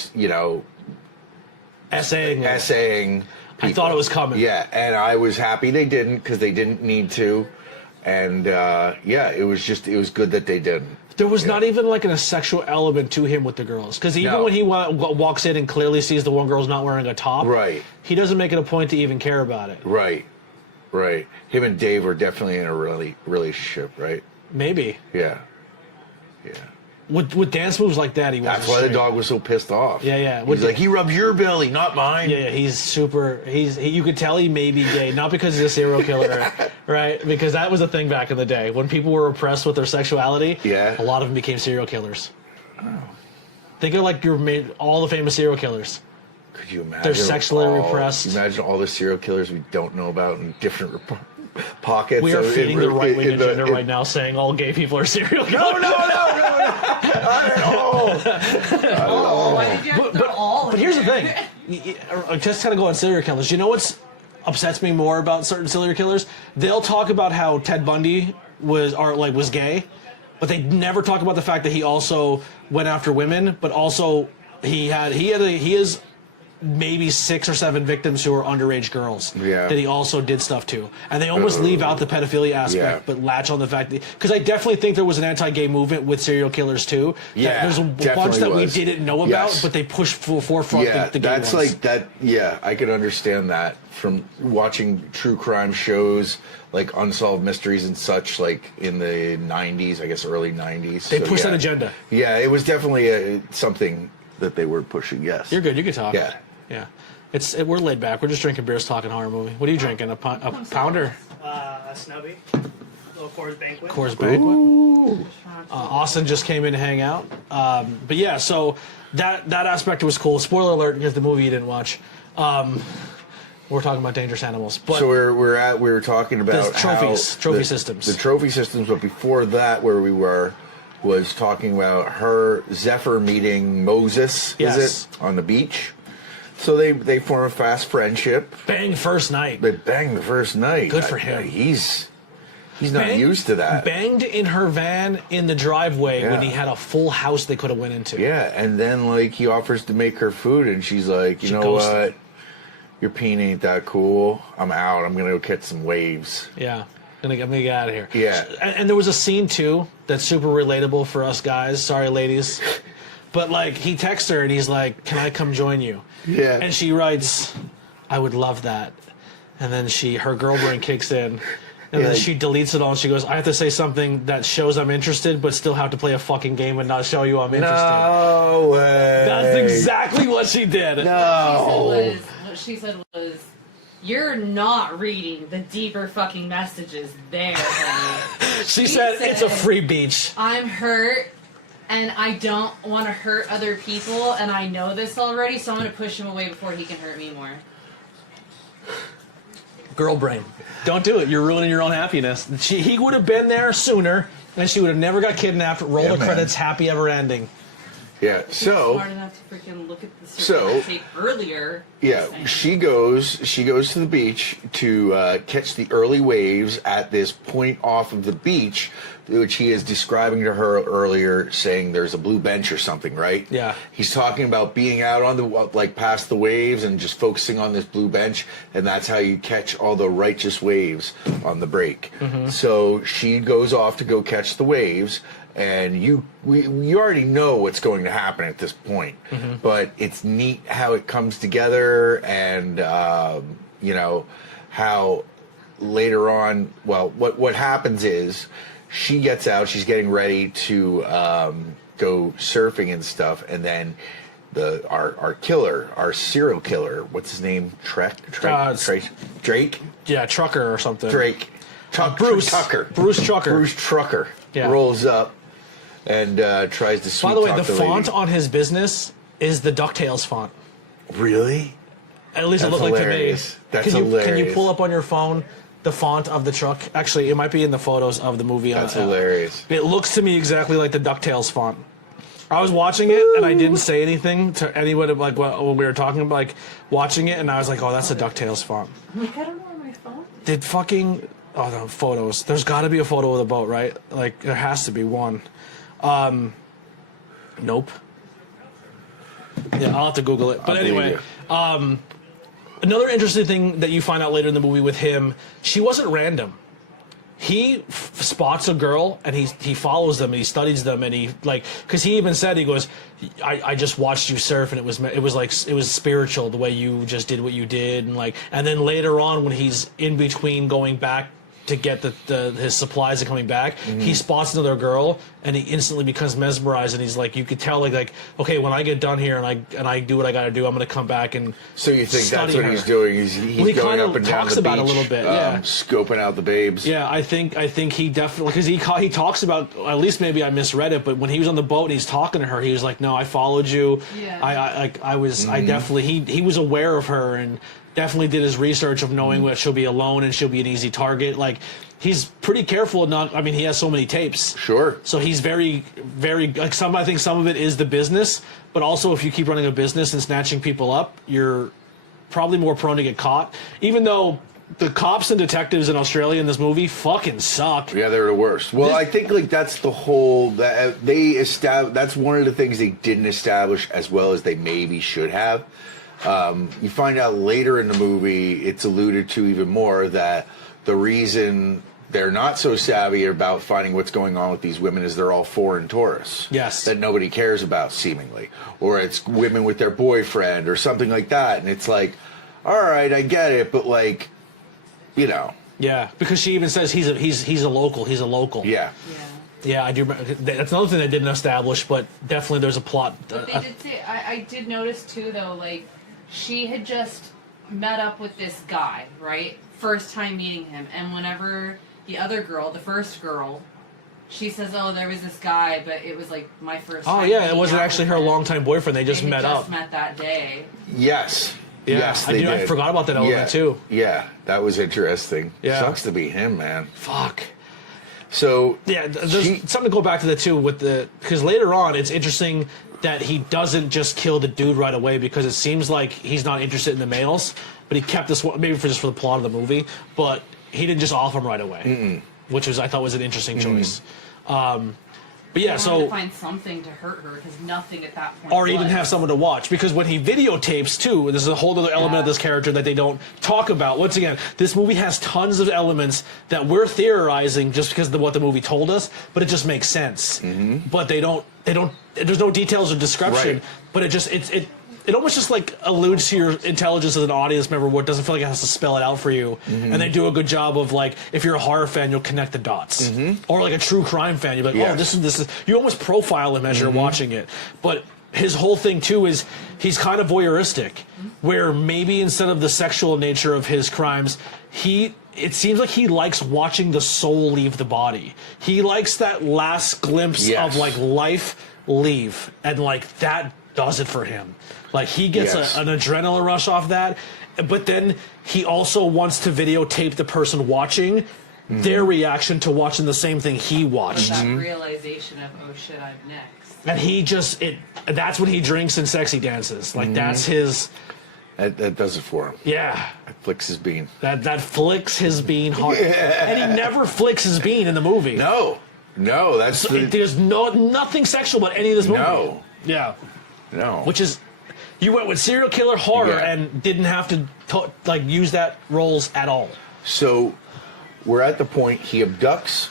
essaying. people. I thought it was coming. Yeah, and I was happy they didn't, because they didn't need to. And it was good that they didn't. There was not even like a sexual element to him with the girls, because even when he walks in and clearly sees the one girl's not wearing a top, Right. he doesn't make it a point to even care about it. Right. Him and Dave were definitely in a relationship, right? Maybe Yeah. with dance moves like that, he was. That's why the dog was so pissed off. Yeah. He's like, he rubs your belly, not mine. Yeah, he's super. You could tell he may be gay, not because he's a serial killer, right? Because that was a thing back in the day when people were oppressed with their sexuality. Yeah. A lot of them became serial killers. Think of like all the famous serial killers. Could you imagine? They're sexually repressed. Could you imagine all the serial killers we don't know about in different pockets. We are feeding the right-wing agenda in- right now, saying all gay people are serial killers. No, not at all. Why did you have to throw all But in here's the there? thing. Just kind of go on serial killers. You know what's upsets me more about certain serial killers? They'll talk about how Ted Bundy was gay, but they never talk about the fact that he also went after women, but also he is maybe 6 or 7 victims who are underage girls that he also did stuff to, and they almost leave out the pedophilia aspect, but latch on the fact that, because I definitely think there was an anti-gay movement with serial killers too. Yeah, there's a bunch that we didn't know about, but they pushed forefront the gay that's ones. like that. Yeah, I could understand that from watching true crime shows like Unsolved Mysteries and such, like in the 90s, I guess early 90s. They pushed that agenda. Yeah, it was definitely something that they were pushing. Yes, You're good. You can talk. Yeah. We're laid back. We're just drinking beers, talking horror movie. What are you drinking? A pounder? A snubby. Little Coors Banquet. Coors Banquet. Austin just came in to hang out. But yeah, so that aspect was cool. Spoiler alert, because the movie you didn't watch. We're talking about dangerous animals. But so we were talking about trophy the systems. The trophy systems, but before that, where we were was talking about her Zephyr meeting Moses. Yes. Is it on the beach? So they form a fast friendship. bang first night. They bang the first night. Good for him. He's not used to that. Banged in her van in the driveway when Yeah. he had a full house they could have went into. Yeah, and then like he offers to make her food, and she's like, you know ghosted what? Your peen ain't that cool. I'm out. I'm gonna go catch some waves. Yeah. I'm gonna get out of here. Yeah. And there was a scene too that's super relatable for us guys. Sorry, ladies. But like he texts her and he's like, "Can I come join you?" Yeah. And she writes, "I would love that." And then her girl brain kicks in. And then she deletes it all and she goes, "I have to say something that shows I'm interested, but still have to play a fucking game and not show you I'm interested." No way. That's exactly what she did. No. What she said was, "You're not reading the deeper fucking messages there, honey." She said, "It's a free beach." I'm hurt, and I don't want to hurt other people, and I know this already, so I'm going to push him away before he can hurt me more. Girl brain. Don't do it. You're ruining your own happiness. He would have been there sooner, and she would have never got kidnapped. Roll the man. credits, happy ever ending. Yeah. So Smart enough to freaking look at So shape earlier. yeah, she goes to the beach to catch the early waves at this point off of the beach, which he is describing to her earlier, saying there's a blue bench or something, right? Yeah. He's talking about being out on the, like, past the waves and just focusing on this blue bench, and that's how you catch all the righteous waves on the break. So she goes off to go catch the waves, and you already know what's going to happen at this point, but it's neat how it comes together, and you know how later on. Well, what happens is she gets out. She's getting ready to go surfing and stuff, and then our killer, our serial killer, what's his name? Drake. Yeah, Trucker or something. Drake. Bruce Tucker. Bruce Trucker. Bruce Trucker rolls up and tries to sweet By the way, talk the the font lady. on his business is the DuckTales font. Really? At least That's it looked hilarious. like to me. That's Can you hilarious. pull up on your phone the font of the truck? Actually, it might be in the photos of the movie. That's hilarious. It looks to me exactly like the DuckTales font. I was watching it and I didn't say anything to anyone, like when we were talking about, like, watching it, and I was like, oh, that's the DuckTales font. Like, I don't know where my phone is. Did fucking the photos? There's got to be a photo of the boat, right? Like, there has to be one. Nope. Yeah, I'll have to Google it. But anyway, another interesting thing that you find out later in the movie with him, she wasn't random. He spots a girl and he follows them and he studies them, and he, like, because he even said, he goes, I just watched you surf, and it was spiritual the way you just did what you did, and like, and then later on when he's in between going back to get his supplies and coming back, he spots another girl and he instantly becomes mesmerized, and he's like, you could tell, like okay, when I get done here and I do what I got to do, I'm going to come back and So you think that's what her. he's doing? He's Well, he going kinda up and down talks the about beach, it a little bit, yeah. scoping out the babes. Yeah, I think he definitely, because he talks about, at least maybe I misread it, but when he was on the boat and he's talking to her, he was like, no, I followed you. Yeah. I definitely, he was aware of her and definitely did his research of knowing that she'll be alone and she'll be an easy target. Like, he's pretty careful. He has so many tapes. Sure. So he's very, very, like, I think some of it is the business, but also if you keep running a business and snatching people up, you're probably more prone to get caught. Even though the cops and detectives in Australia in this movie fucking suck. Yeah, they're the worst. Well, I think, like, that's the whole that's one of the things they didn't establish as well as they maybe should have. You find out later in the movie, it's alluded to even more, that the reason they're not so savvy about finding what's going on with these women is they're all foreign tourists. Yes. That nobody cares about, seemingly. Or it's women with their boyfriend or something like that. And it's like, all right, I get it, but, like, you know. Yeah, because she even says he's a local. He's a local. Yeah. Yeah, I do remember. That's another thing they didn't establish, but definitely there's a plot. But they did say, I did notice too, though, like, she had just met up with this guy, right? First time meeting him, and whenever the other girl, the first girl, she says, "Oh, there was this guy, but it was like my first." Oh time yeah, it meeting wasn't up actually with her him. longtime boyfriend. They just They met had up. just met that day. Yes. Yeah, Yes, they did. I forgot about that element too. Yeah, that was interesting. Yeah. Sucks to be him, man. Fuck. So Yeah, there's something to go back to the two with because later on it's interesting that he doesn't just kill the dude right away, because it seems like he's not interested in the males, but he kept this one, maybe for the plot of the movie, but he didn't just off him right away, which I thought was an interesting choice. But yeah, They wanted so to find something to hurt her because nothing at that point. or he was. didn't have someone to watch, because when he videotapes too, there's a whole other element of this character that they don't talk about. Once again, this movie has tons of elements that we're theorizing just because of what the movie told us, but it just makes sense. But they don't. There's no details or description, Right. but it almost just like alludes to your intelligence as an audience member, where it doesn't feel like it has to spell it out for you. And they do a good job of, like, if you're a horror fan, you'll connect the dots. Or like a true crime fan, you're like, Yes. oh, this is. You almost profile him as you're watching it. But his whole thing too is he's kind of voyeuristic, where maybe instead of the sexual nature of his crimes, it seems like he likes watching the soul leave the body. He likes that last glimpse Yes. of, like, life leave, and, like, that does it for him. Like, he gets Yes. an adrenaline rush off that, but then he also wants to videotape the person watching their reaction to watching the same thing he watched. That realization of, oh shit, I'm next. And he just, that's what he drinks and sexy dances. Like, that's his... That does it for him. Yeah. It flicks his bean. That flicks his bean hard. And he never flicks his bean in the movie. No, that's... There's nothing sexual about any of this movie. No. Yeah. No. Which is... You went with serial killer horror and didn't have to use that roles at all. So we're at the point he abducts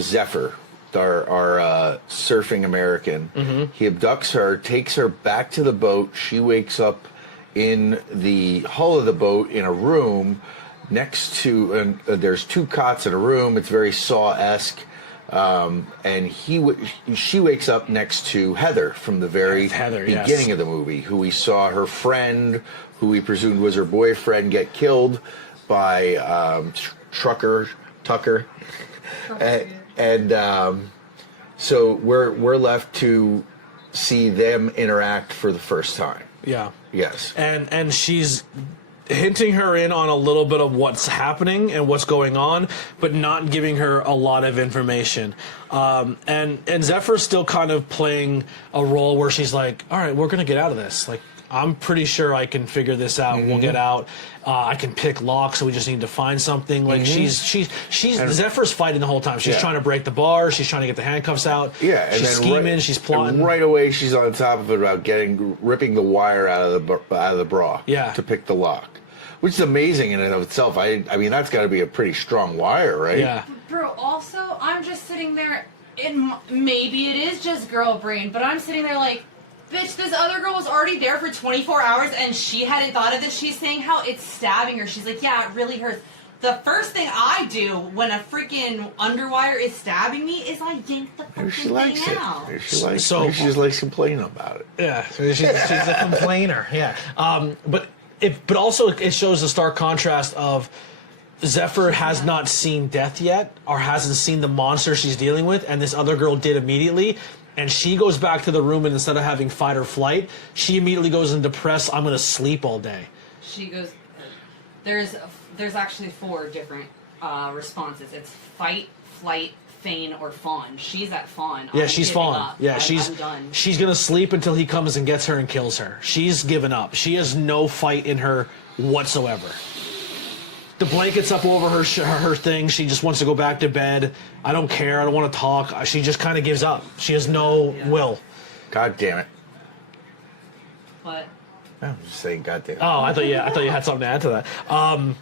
Zephyr, our surfing American. He abducts her, takes her back to the boat. She wakes up in the hull of the boat in a room next to, and there's 2 cots in a room. It's very Saw-esque. And she wakes up next to Heather from the very beginning of the movie, who we saw her friend, who we presumed was her boyfriend, get killed by Tucker. So we're left to see them interact for the first time. Yeah. Yes. And she's hinting her in on a little bit of what's happening and what's going on, but not giving her a lot of information. And Zephyr's still kind of playing a role where she's like, all right, we're going to get out of this. Like, I'm pretty sure I can figure this out. We'll get out. I can pick locks, so we just need to find something. Like, she's Zephyr's fighting the whole time. She's trying to break the bar. She's trying to get the handcuffs out. Yeah, and she's scheming. She's plotting. And right away, she's on top of it about ripping the wire out of the bra. Yeah. To pick the lock, which is amazing in and of itself. I mean, that's got to be a pretty strong wire, right? Yeah. Bro, also, I'm just sitting there, maybe it is just girl brain, but I'm sitting there like, bitch, this other girl was already there for 24 hours and she hadn't thought of this. She's saying how it's stabbing her. She's like, yeah, it really hurts. The first thing I do when a freaking underwire is stabbing me is I yank the fucking thing out. Maybe she just likes complaining about it. Yeah, she's a complainer. Yeah, but also it shows the stark contrast of Zephyr has not seen death yet, or hasn't seen the monster she's dealing with, and this other girl did immediately. And she goes back to the room, and instead of having fight or flight, she immediately goes into press. I'm going to sleep all day. She goes. There's actually 4 different responses. It's fight, flight, feign, or fawn. She's at fawn. Yeah, she's fawn. Up. Yeah, I'm done. She's going to sleep until he comes and gets her and kills her. She's given up. She has no fight in her whatsoever. The blanket's up over her thing. She just wants to go back to bed. I don't care. I don't want to talk. She just kind of gives up. She has no will. God damn it. What? I'm just saying, God damn it. Oh, I thought you had something to add to that.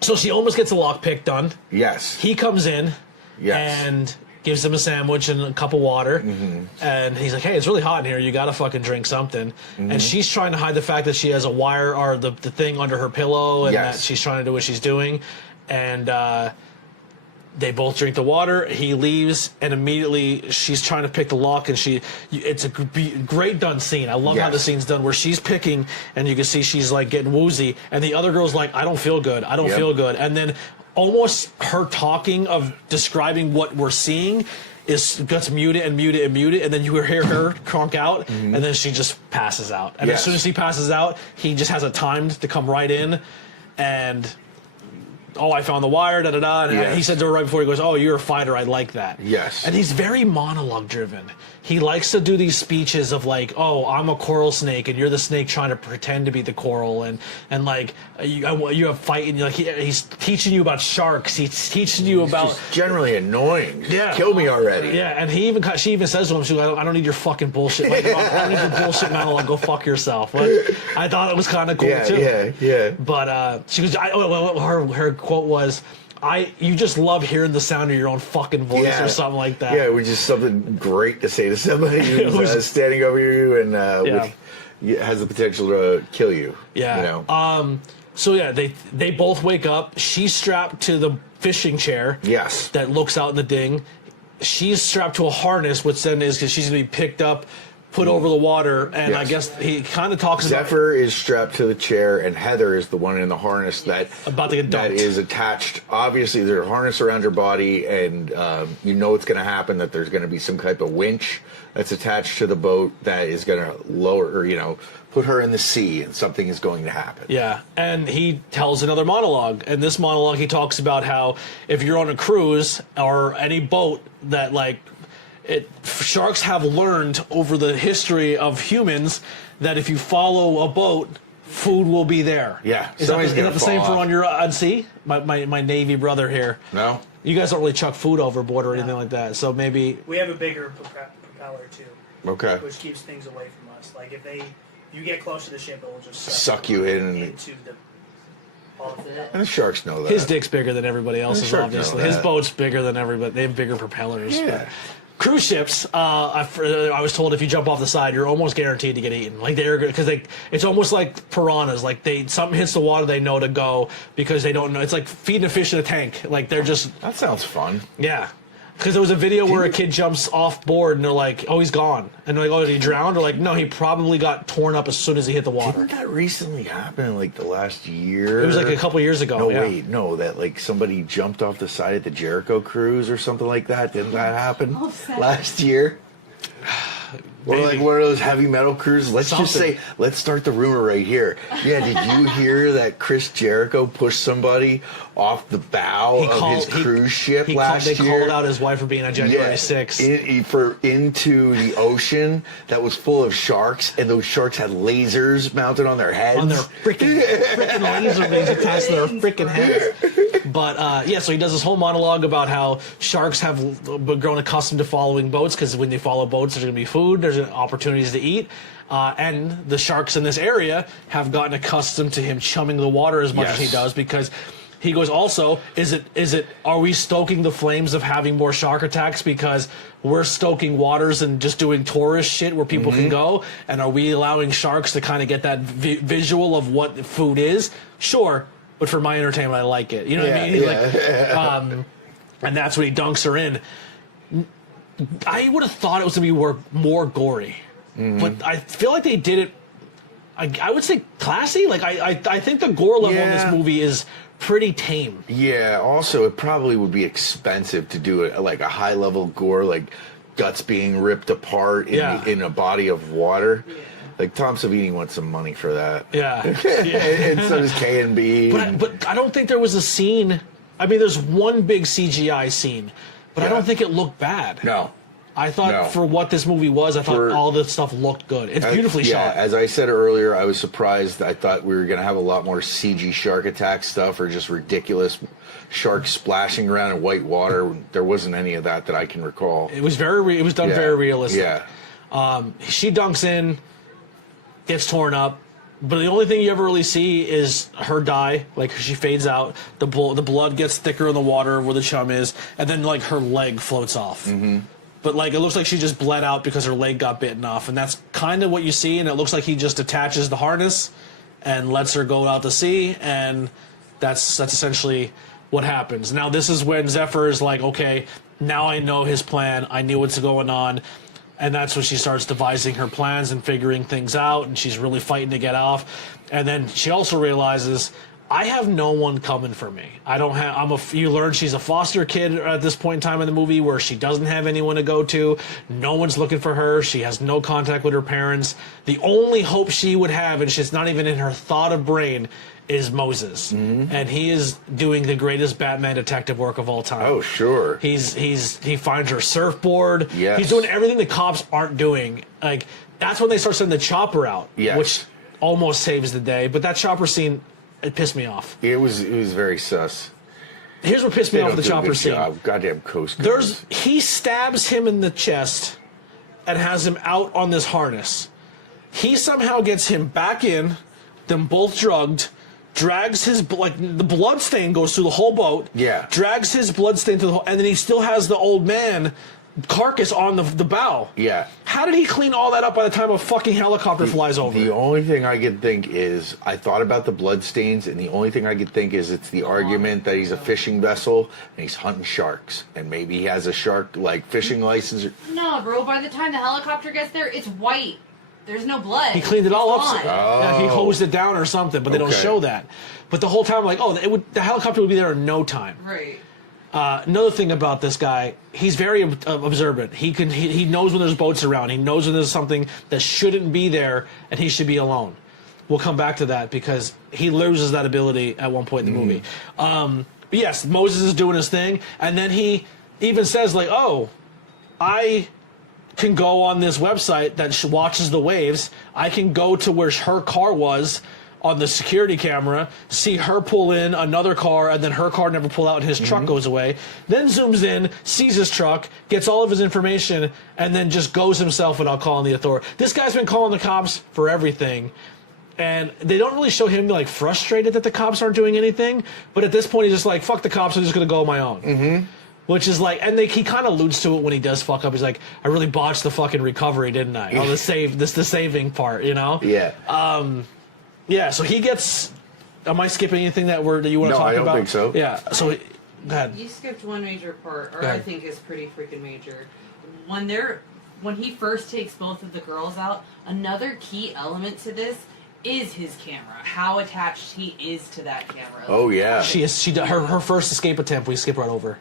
So she almost gets a lockpick done. Yes. He comes in and gives him a sandwich and a cup of water. And he's like, hey, it's really hot in here. You got to fucking drink something. And she's trying to hide the fact that she has a wire or the thing under her pillow and that she's trying to do what she's doing. And they both drink the water. He leaves, and immediately she's trying to pick the lock, and it's a great done scene. I love how the scene's done, where she's picking, and you can see she's like getting woozy, and the other girl's like, I don't feel good. I don't feel good. And then almost her talking of describing what we're seeing gets muted, and then you hear her cronk out, and then she just passes out. And as soon as she passes out, he just has a time to come right in, and I found the wire, da-da-da. And he said to her right before, he goes, oh, you're a fighter, I like that. Yes. And he's very monologue driven. He likes to do these speeches of like, oh, I'm a coral snake, and you're the snake trying to pretend to be the coral, and like, you have fighting, like, he's teaching you about sharks, he's teaching you about... Just generally annoying. Yeah. Kill me already. Yeah, and she even says to him, she's like, I don't need your fucking bullshit. Like, I don't need your bullshit monologue, go fuck yourself. Like, I thought it was kind of cool, too. Yeah. But she goes, her quote was, you just love hearing the sound of your own fucking voice or something like that. Yeah, which is something great to say to somebody who's standing over you and has the potential to kill you. Yeah. You know? So yeah, they both wake up. She's strapped to the fishing chair. Yes. That looks out in the ding. She's strapped to a harness, which then is because she's gonna be picked up put over the water, and I Yes. guess he kind of talks about Zephyr is strapped to the chair, and Heather is the one in the harness that about to get that dumped. is attached. Obviously, there's a harness around her body, and you know it's going to happen. That there's going to be some type of winch that's attached to the boat that is going to lower, or put her in the sea, and something is going to happen. Yeah, and he tells another monologue. And this monologue, he talks about how if you're on a cruise or any boat that sharks have learned over the history of humans that if you follow a boat, food will be there. Yeah, is somebody's that gonna the same fall for off. on your on sea? My Navy brother here. No. You guys don't really chuck food overboard or anything like that, so maybe. We have a bigger propeller too, Okay. which keeps things away from us. Like if you get close to the ship, it will just Suck you in and- into the. All of it. And the sharks know that. His dick's bigger than everybody else's, sure know obviously. His that. boat's bigger than everybody. They have bigger propellers. Yeah. But cruise ships, I was told if you jump off the side, you're almost guaranteed to get eaten. Like because it's almost like piranhas. Like something hits the water, they know to go because they don't know. It's like feeding a fish in a tank. Like they're just That sounds fun. yeah. Because there was a video where a kid jumps off board and they're like, "Oh, he's gone," and they're like, "Oh, did he drown?" They're like, "No, he probably got torn up as soon as he hit the water." Didn't that recently happen? Like the last year? It was like a couple years ago. No, yeah. wait, no. That like somebody jumped off the side of the Jericho cruise or something like that. Didn't that happen last year? Or like Maybe. one of those heavy metal cruises. Let's just Something. say, let's start the rumor right here. Yeah, did you hear that Chris Jericho pushed somebody off the bow of his cruise ship last They year? called out his wife for being on January 6th. Into the ocean that was full of sharks, and those sharks had lasers mounted on their heads. On their freaking laser beams attached to their freaking heads. But so he does this whole monologue about how sharks have grown accustomed to following boats because when they follow boats, there's going to be food, there's opportunities to eat, and the sharks in this area have gotten accustomed to him chumming the water as much as he Yes. does because. He goes, also, are we stoking the flames of having more shark attacks because we're stoking waters and just doing tourist shit where people can go? And are we allowing sharks to kind of get that visual of what food is? Sure, but for my entertainment, I like it. You know what I mean? Like, and that's what he dunks her in. I would have thought it was going to be more gory. But I feel like they did it, I would say classy. Like, I think the gore level in this movie is pretty tame. Yeah, also, it probably would be expensive to do it like a high level gore, like guts being ripped apart in a body of water. Like, Tom Savini wants some money for that. Yeah. And so does K&B. But I don't think there was a scene. I mean, there's one big CGI scene, but I don't think it looked bad. No. I thought No. for what this movie was, I thought all the stuff looked good. It's beautifully shot. As I said earlier, I was surprised. I thought we were going to have a lot more CG shark attack stuff or just ridiculous sharks splashing around in white water. There wasn't any of that I can recall. It was it was done very realistic. Yeah. She dunks in, gets torn up, but the only thing you ever really see is her die. Like, she fades out, the blood gets thicker in the water where the chum is, and then like her leg floats off. Mm-hmm. But like, it looks like she just bled out because her leg got bitten off, and that's kind of what you see. And it looks like he just attaches the harness and lets her go out to sea, and that's essentially what happens. Now, this is when Zephyr is like, okay, now I know his plan. I knew what's going on. And that's when she starts devising her plans and figuring things out, and she's really fighting to get off. And then she also realizes, I have no one coming for me. I don't have. You learn she's a foster kid at this point in time in the movie where she doesn't have anyone to go to. No one's looking for her. She has no contact with her parents. The only hope she would have, and she's not even in her thought of brain, is Moses, and he is doing the greatest Batman detective work of all time. Oh, sure. He finds her surfboard. Yes. He's doing everything the cops aren't doing. Like, that's when they start sending the chopper out, Yes. which almost saves the day. But that chopper scene, it pissed me off. It was very sus. Here's what pissed me They off don't with the do a chopper good scene. job. Goddamn Coast Guard. He stabs him in the chest and has him out on this harness. He somehow gets him back in, them both drugged, drags his the blood stain goes through the whole boat. Yeah. Drags his blood stain through the whole, and then he still has the old man carcass on the bow. Yeah. How did he clean all that up by the time a fucking helicopter flies over? The only thing I could think is, I thought about the blood stains, and the only thing I could think is it's the argument that he's a fishing vessel and he's hunting sharks, and maybe he has a shark like fishing license. No, bro. By the time the helicopter gets there, it's white. There's no blood. He cleaned it all It's up. gone. Yeah, he hosed it down or something, but they don't Okay. show that. But the whole time, like, the helicopter would be there in no time. Right. Another thing about this guy, he's very observant. He knows when there's boats around. He knows when there's something that shouldn't be there, and he should be alone. We'll come back to that because he loses that ability at one point in the movie. But yes, Moses is doing his thing, and then he even says, like, "Oh, I can go on this website that watches the waves. I can go to where her car was on the security camera, see her pull in another car, and then her car never pull out and his truck goes away. Then zooms in, sees his truck, gets all of his information, and then just goes himself without calling the authority. This guy's been calling the cops for everything. And they don't really show him like frustrated that the cops aren't doing anything. But at this point, he's just like, fuck the cops, I'm just going to go on my own. Which is like, and he kind of alludes to it when he does fuck up. He's like, I really botched the fucking recovery, didn't I? Oh, the saving part, you know? Yeah. Yeah, so he gets. Am I skipping anything that you want to talk about? No, I don't think so. Yeah, so go ahead. You skipped one major part, or Go I ahead. think is pretty freaking major. When he first takes both of the girls out, another key element to this is his camera. How attached he is to that camera. Oh yeah. Her first escape attempt we skip right over.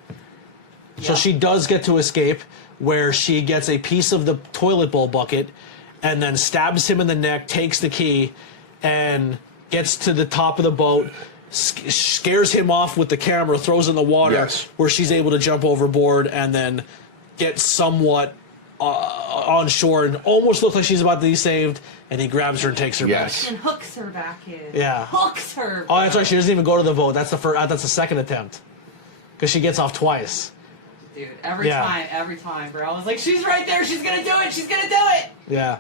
So Yeah. she does get to escape, where she gets a piece of the toilet bowl bucket, and then stabs him in the neck, takes the key, and gets to the top of the boat, scares him off with the camera, throws it in the water, Yes. where she's able to jump overboard and then get somewhat on shore and almost looks like she's about to be saved, and he grabs her and takes her Yes. back. And hooks her back in. Yeah. Hooks her. Oh, that's right. She doesn't even go to the boat. That's the second attempt, because she gets off twice. Dude, every time, bro. I was like, she's right there. She's gonna do it. She's gonna do it. Yeah.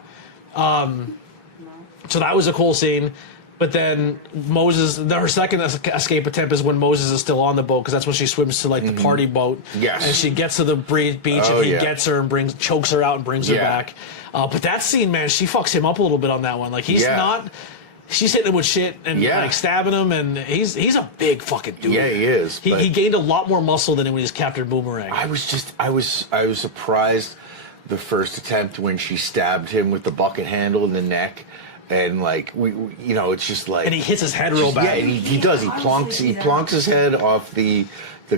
No. So that was a cool scene. But then her second escape attempt is when Moses is still on the boat, because that's when she swims to like the party boat. Yes. And she gets to the beach, Oh, and he yeah. gets her and chokes her out and brings her Yeah. back. But that scene, man, she fucks him up a little bit on that one. Like she's hitting him with shit and Yeah. like stabbing him, and he's a big fucking dude. Yeah, he is. but He gained a lot more muscle than when he's Captain Boomerang. I was surprised the first attempt when she stabbed him with the bucket handle in the neck, and like we it's just like, and he hits his head real bad. Yeah, and he does. He plonks his head off the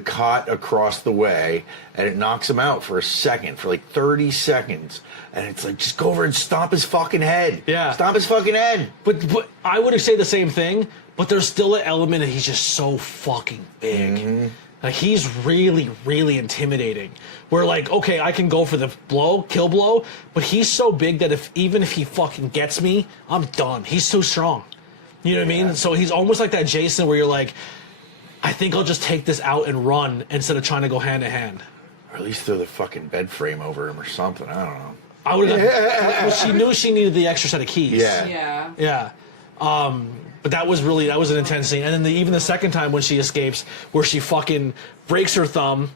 cot across the way, and it knocks him out for a second, for like 30 seconds. And it's like, just go over and stomp his fucking head. Yeah. Stomp his fucking head. But I would say the same thing, but there's still an element that he's just so fucking big. Like, he's really, really intimidating. Where, like, okay, I can go for the kill blow, but he's so big that even if he fucking gets me, I'm done. He's so strong. You know what I mean? So he's almost like that Jason where you're like, I think I'll just take this out and run instead of trying to go hand to hand. Or at least throw the fucking bed frame over him or something. I don't know. I would have. Well, she knew she needed the extra set of keys. Yeah. Yeah. Yeah. But that was an intense scene. And then even the second time when she escapes, where she fucking breaks her thumb,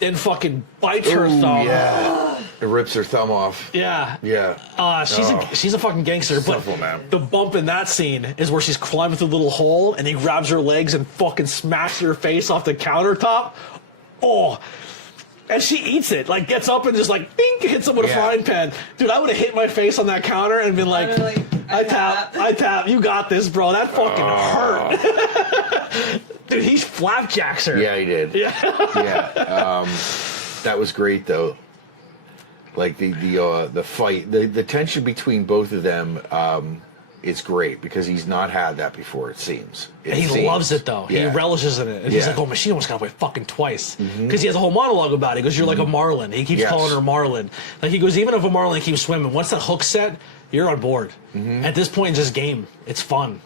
then fucking bites her thumb. Yeah. It rips her thumb off. Yeah. Yeah. She's a fucking gangster. But Simple, man. the bump in that scene is where she's climbing through the little hole and he grabs her legs and fucking smashes her face off the countertop. Oh. And she eats it, like gets up and just like bing, hits him with a frying pan. Dude, I would have hit my face on that counter and been like, I tap, you got this, bro. That fucking hurt. Dude, he flapjacks her. Yeah, he did. Yeah. Yeah. That was great though. Like the fight, the tension between both of them, it's great because he's not had that before. It seems. And he loves it though. Yeah. He relishes in it. And he's like, oh, Machine almost got away fucking twice. Because he has a whole monologue about it. He goes, you're like a marlin. He keeps calling her marlin. Like he goes, even if a marlin keeps swimming, once that hook's set, you're on board. At this point, it's just game. It's fun.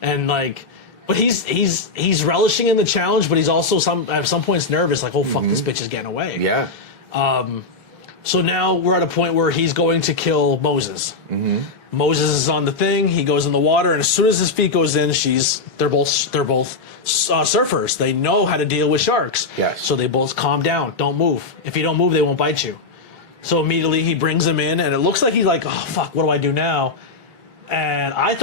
And like, but he's relishing in the challenge, but he's also at some points nervous, like, oh fuck, this bitch is getting away. Yeah. So now we're at a point where he's going to kill Moses. Moses is on the thing. He goes in the water, and as soon as his feet goes in, they're both surfers. They know how to deal with sharks. Yes. So they both calm down. Don't move. If you don't move, they won't bite you. So immediately he brings him in, and it looks like he's like, oh fuck, what do I do now? And I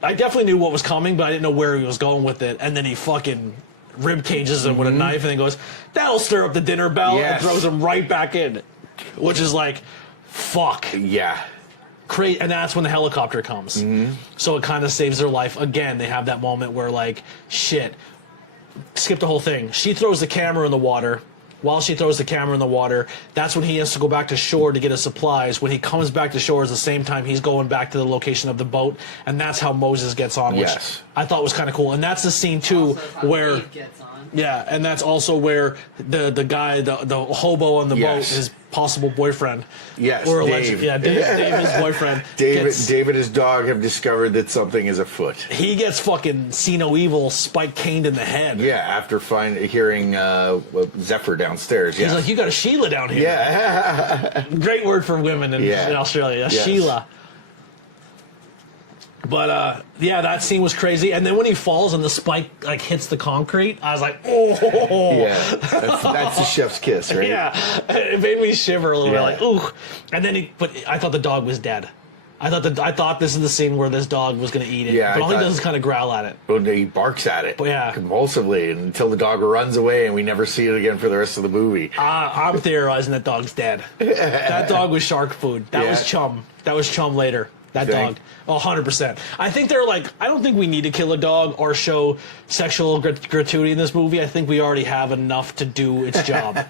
definitely knew what was coming, but I didn't know where he was going with it. And then he fucking rib cages him with a knife, and then goes, that'll stir up the dinner bell, and throws him right back in, which is like, fuck. Yeah. And that's when the helicopter comes. So it kind of saves their life. Again, they have that moment where, like, shit, skip the whole thing. She throws the camera in the water. While she throws the camera in the water, that's when he has to go back to shore to get his supplies. When he comes back to shore is the same time he's going back to the location of the boat, and that's how Moses gets on, which I thought was kind of cool. And that's the scene, too, where... Gets on. Yeah, and that's also where the guy, the hobo on the boat, his possible boyfriend. Yes, or Dave. Dave, his boyfriend. Dave and his dog have discovered that something is afoot. He gets fucking see no evil, spike caned in the head. Yeah, after hearing Zephyr downstairs. He's like, you got a Sheila down here. Yeah. Great word for women in Australia, Sheila. But that scene was crazy. And then when he falls and the spike like hits the concrete, I was like, oh. Yeah, that's the chef's kiss, right? Yeah, it made me shiver a little bit, like ooh. And then but I thought the dog was dead. I thought this is the scene where this dog was going to eat it. Yeah, but all he does is kind of growl at it. Well, he barks at it convulsively until the dog runs away and we never see it again for the rest of the movie. I'm theorizing that dog's dead. That dog was shark food. That was chum. That was chum later. That dog. 100%. I think they're like, I don't think we need to kill a dog or show sexual gratuity in this movie. I think we already have enough to do its job.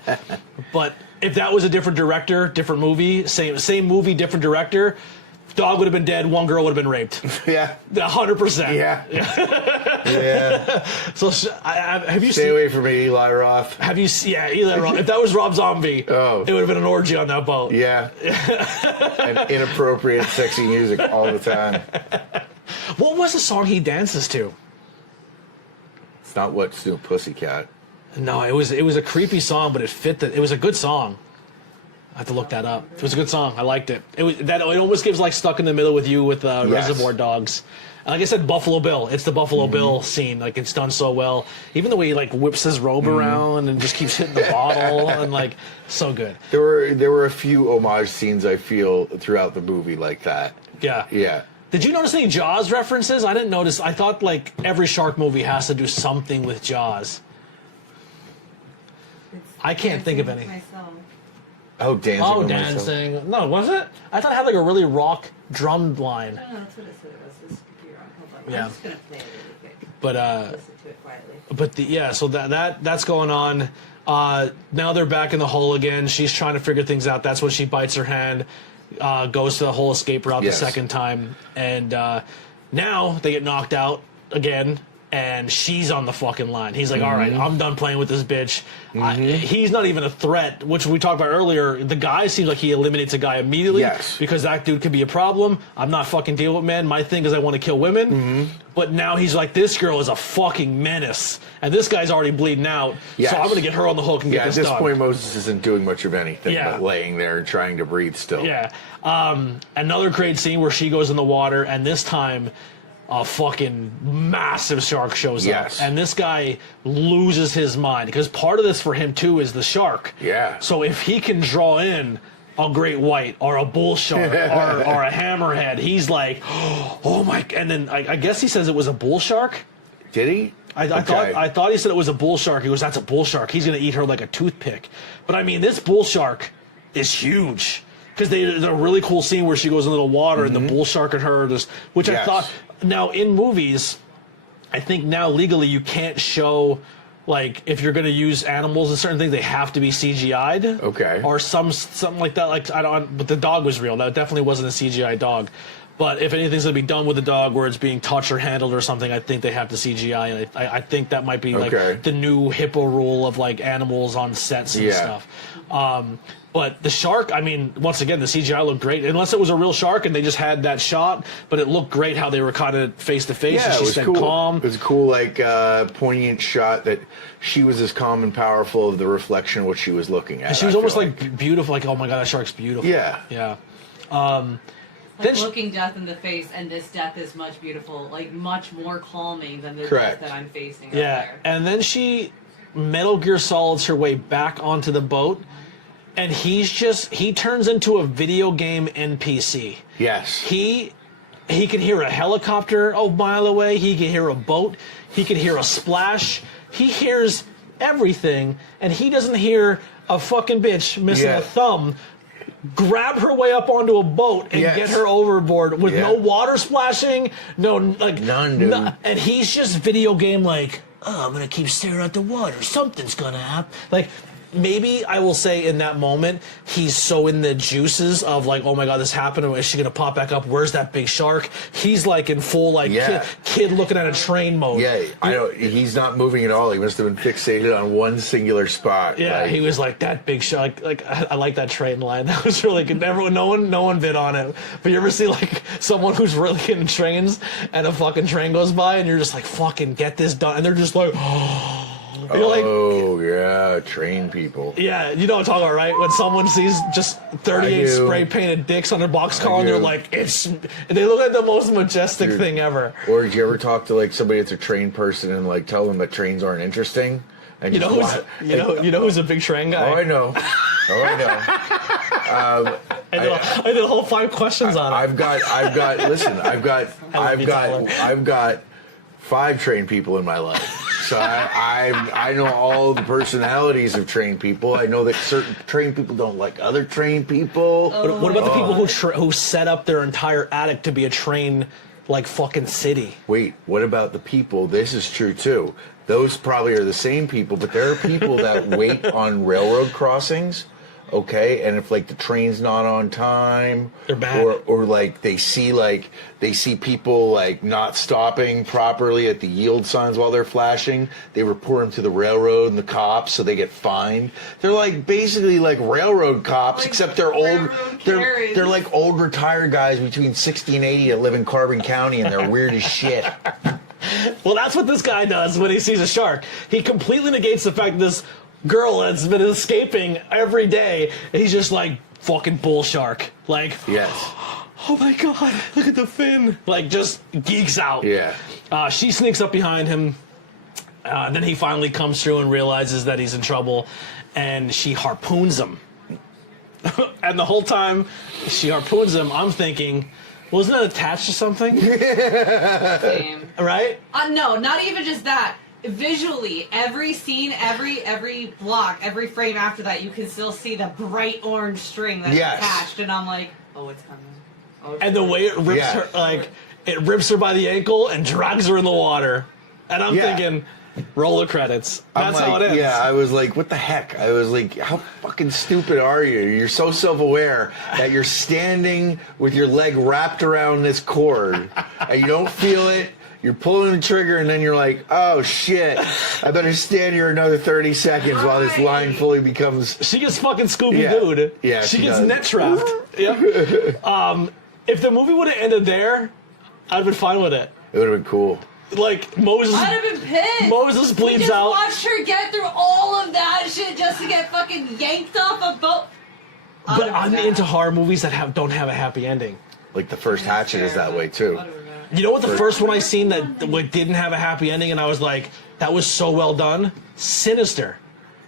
But if that was a different director, different movie, same movie, different director, dog would have been dead, one girl would have been raped. Yeah. 100%. Yeah. Yeah. So have you Stay away from me, Eli Roth. Have you seen? Yeah, Eli Roth. If that was Rob Zombie, it would have been an orgy on that boat. Yeah. And inappropriate, sexy music all the time. What was the song he dances to? It's not What's New Pussycat. No, it was a creepy song, but it fit it was a good song. I have to look that up. It was a good song. I liked it. It almost gives like Stuck in the Middle with You with Reservoir Dogs. Like I said, Buffalo Bill. It's the Buffalo Bill scene. Like it's done so well. Even the way he like whips his robe around and just keeps hitting the bottle and like so good. There were a few homage scenes I feel throughout the movie like that. Yeah. Yeah. Did you notice any Jaws references? I didn't notice. I thought like every shark movie has to do something with Jaws. I can't think of any. Oh, dancing. No, was it? I thought it had like a really rock drum line. No, that's what it said it was. This could be wrong. Hold on. Yeah. I'm just gonna play it really quick. But Listen to it quietly. But so that's going on. Now they're back in the hole again. She's trying to figure things out. That's when she bites her hand, goes to the whole escape route the second time, and now they get knocked out again. And she's on the fucking line. He's like, all right, I'm done playing with this bitch. He's not even a threat, which we talked about earlier. The guy seems like he eliminates a guy immediately because that dude could be a problem. I'm not fucking dealing with men. My thing is I want to kill women. But now he's like, this girl is a fucking menace. And this guy's already bleeding out. So I'm going to get her on the hook and get this done. At this point, Moses isn't doing much of anything but laying there and trying to breathe still. Yeah. Another great scene where she goes in the water, and this time a fucking massive shark shows up. And this guy loses his mind because part of this for him too is the shark. Yeah. So if he can draw in a great white or a bull shark or a hammerhead, he's like, oh my! And then I guess he says it was a bull shark. Did he? I thought he said it was a bull shark. He goes, that's a bull shark. He's gonna eat her like a toothpick. But I mean, this bull shark is huge. Because there's a really cool scene where she goes into the water and the bull shark and her, which I thought. Now in movies, I think now legally you can't show, like if you're going to use animals and certain things, they have to be CGI'd. Okay. Or something like that. Like but the dog was real. That definitely wasn't a CGI dog. But if anything's going to be done with the dog where it's being touched or handled or something, I think they have to CGI. And I think that might be like the new HIPAA rule of like animals on sets and stuff. But the shark, I mean, once again, the CGI looked great. Unless it was a real shark and they just had that shot, but it looked great how they were kind of face to face. Yeah, and she was said cool. calm. It was a cool, like, poignant shot that she was as calm and powerful of the reflection of what she was looking at. And she was almost like beautiful, like, oh my God, that shark's beautiful. Yeah. Yeah. Like looking death in the face, and this death is much beautiful, like much more calming than the Correct. death that I'm facing. Yeah, Out there. and then she Metal Gear Solids her way back onto the boat, and he turns into a video game NPC. Yes. He can hear a helicopter a mile away. He can hear a boat. He can hear a splash. He hears everything, and he doesn't hear a fucking bitch missing Yeah. a thumb grab her way up onto a boat and Yes. get her overboard with Yeah. no water splashing, no like None, dude. and he's just video game like, oh, I'm gonna keep staring at the water. Something's gonna happen. Like, maybe I will say in that moment, he's so in the juices of like, oh my god, this happened. Is she gonna pop back up? Where's that big shark? He's like in full like Yeah. kid looking at a train mode. Yeah, I know. He's not moving at all. He must have been fixated on one singular spot. Yeah, Like, he was like that big shark. Like I like that train line. That was really good. No one bid on it. But you ever see like someone who's really into trains and a fucking train goes by and you're just like, fucking get this done, and they're just like, you're like, oh, yeah, train people. yeah, you know what I'm talking about, right? When someone sees just 38 I do. spray painted dicks on their boxcar and they're do. like, they look like the most majestic Dude. thing ever. Or did you ever talk to like somebody that's a train person and like tell them that trains aren't interesting? And You know just who's wa- you know who's a big train guy? Oh, I know. Oh, I know. I did a whole 5 questions on it. I've got. Listen, I've you, got 5 trained people in my life. So I know all the personalities of trained people. I know that certain trained people don't like other trained people. What about the people who set up their entire attic to be a train, like fucking city? Wait, what about the people? This is true too. Those probably are the same people, but there are people that wait on railroad crossings. Okay, and if like the train's not on time, They're bad. or like they see people like not stopping properly at the yield signs while they're flashing, they report them to the railroad and the cops, so they get fined. They're like basically like railroad cops, Like except they're old. railroad Karens. They're like old retired guys between 60 and 80 that live in Carbon County, and they're weird as shit. Well, that's what this guy does when he sees a shark. He completely negates the fact that this girl has been escaping every day, and he's just like, fucking bull shark. Like, Yes. oh my god, look at the fin. Like, just geeks out. Yeah. She sneaks up behind him. Then he finally comes through and realizes that he's in trouble, and she harpoons him. And the whole time she harpoons him, I'm thinking, wasn't it attached to something? Same. Right? No, not even just that. Visually, every scene, every block, every frame after that, you can still see the bright orange string that's Yes. attached, and I'm like, oh, it's coming. Oh, it's And the way it rips Yeah. her, like, it rips her by the ankle and drags her in the water. And I'm Yeah. thinking, roll the credits. That's I'm how it like, ends. yeah, I was like, what the heck? I was like, how fucking stupid are you? You're so self-aware that you're standing with your leg wrapped around this cord and you don't feel it. You're pulling the trigger and then you're like, oh shit, I better stand here another 30 seconds while this line fully becomes... She gets fucking Scooby-Dooed. Yeah, she she gets does. net trapped. Yeah. If the movie would have ended there, I'd have been fine with it. It would have been cool. Like, Moses... I'd have been pissed. Moses We bleeds just out. watched her get through all of that shit just to get fucking yanked off a boat. But I'm into horror movies that don't have a happy ending. Like the first Hatchet is that way too. You know what the first one I seen that didn't have a happy ending, and I was like, that was so well done? Sinister.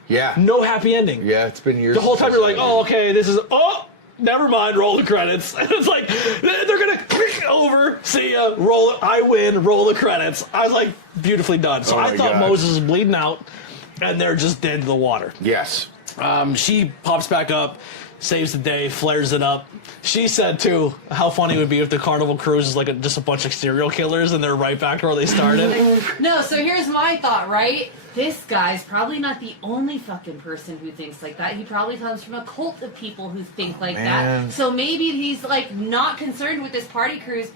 Yeah. No happy ending. Yeah, it's been years. The whole time since you're I like, did. oh, okay, this is, oh, never mind, roll the credits. And it's like, they're gonna click over, see ya, roll it, I win, roll the credits. I was like, beautifully done. So Oh I my thought God. Moses was bleeding out, and they're just dead to the water. Yes. She pops back up, saves the day, flares it up. She said, too, how funny it would be if the Carnival Cruise is like just a bunch of serial killers and they're right back to where they started. No, so here's my thought, right? This guy's probably not the only fucking person who thinks like that. He probably comes from a cult of people who think like man. that. So maybe he's like not concerned with this party cruise,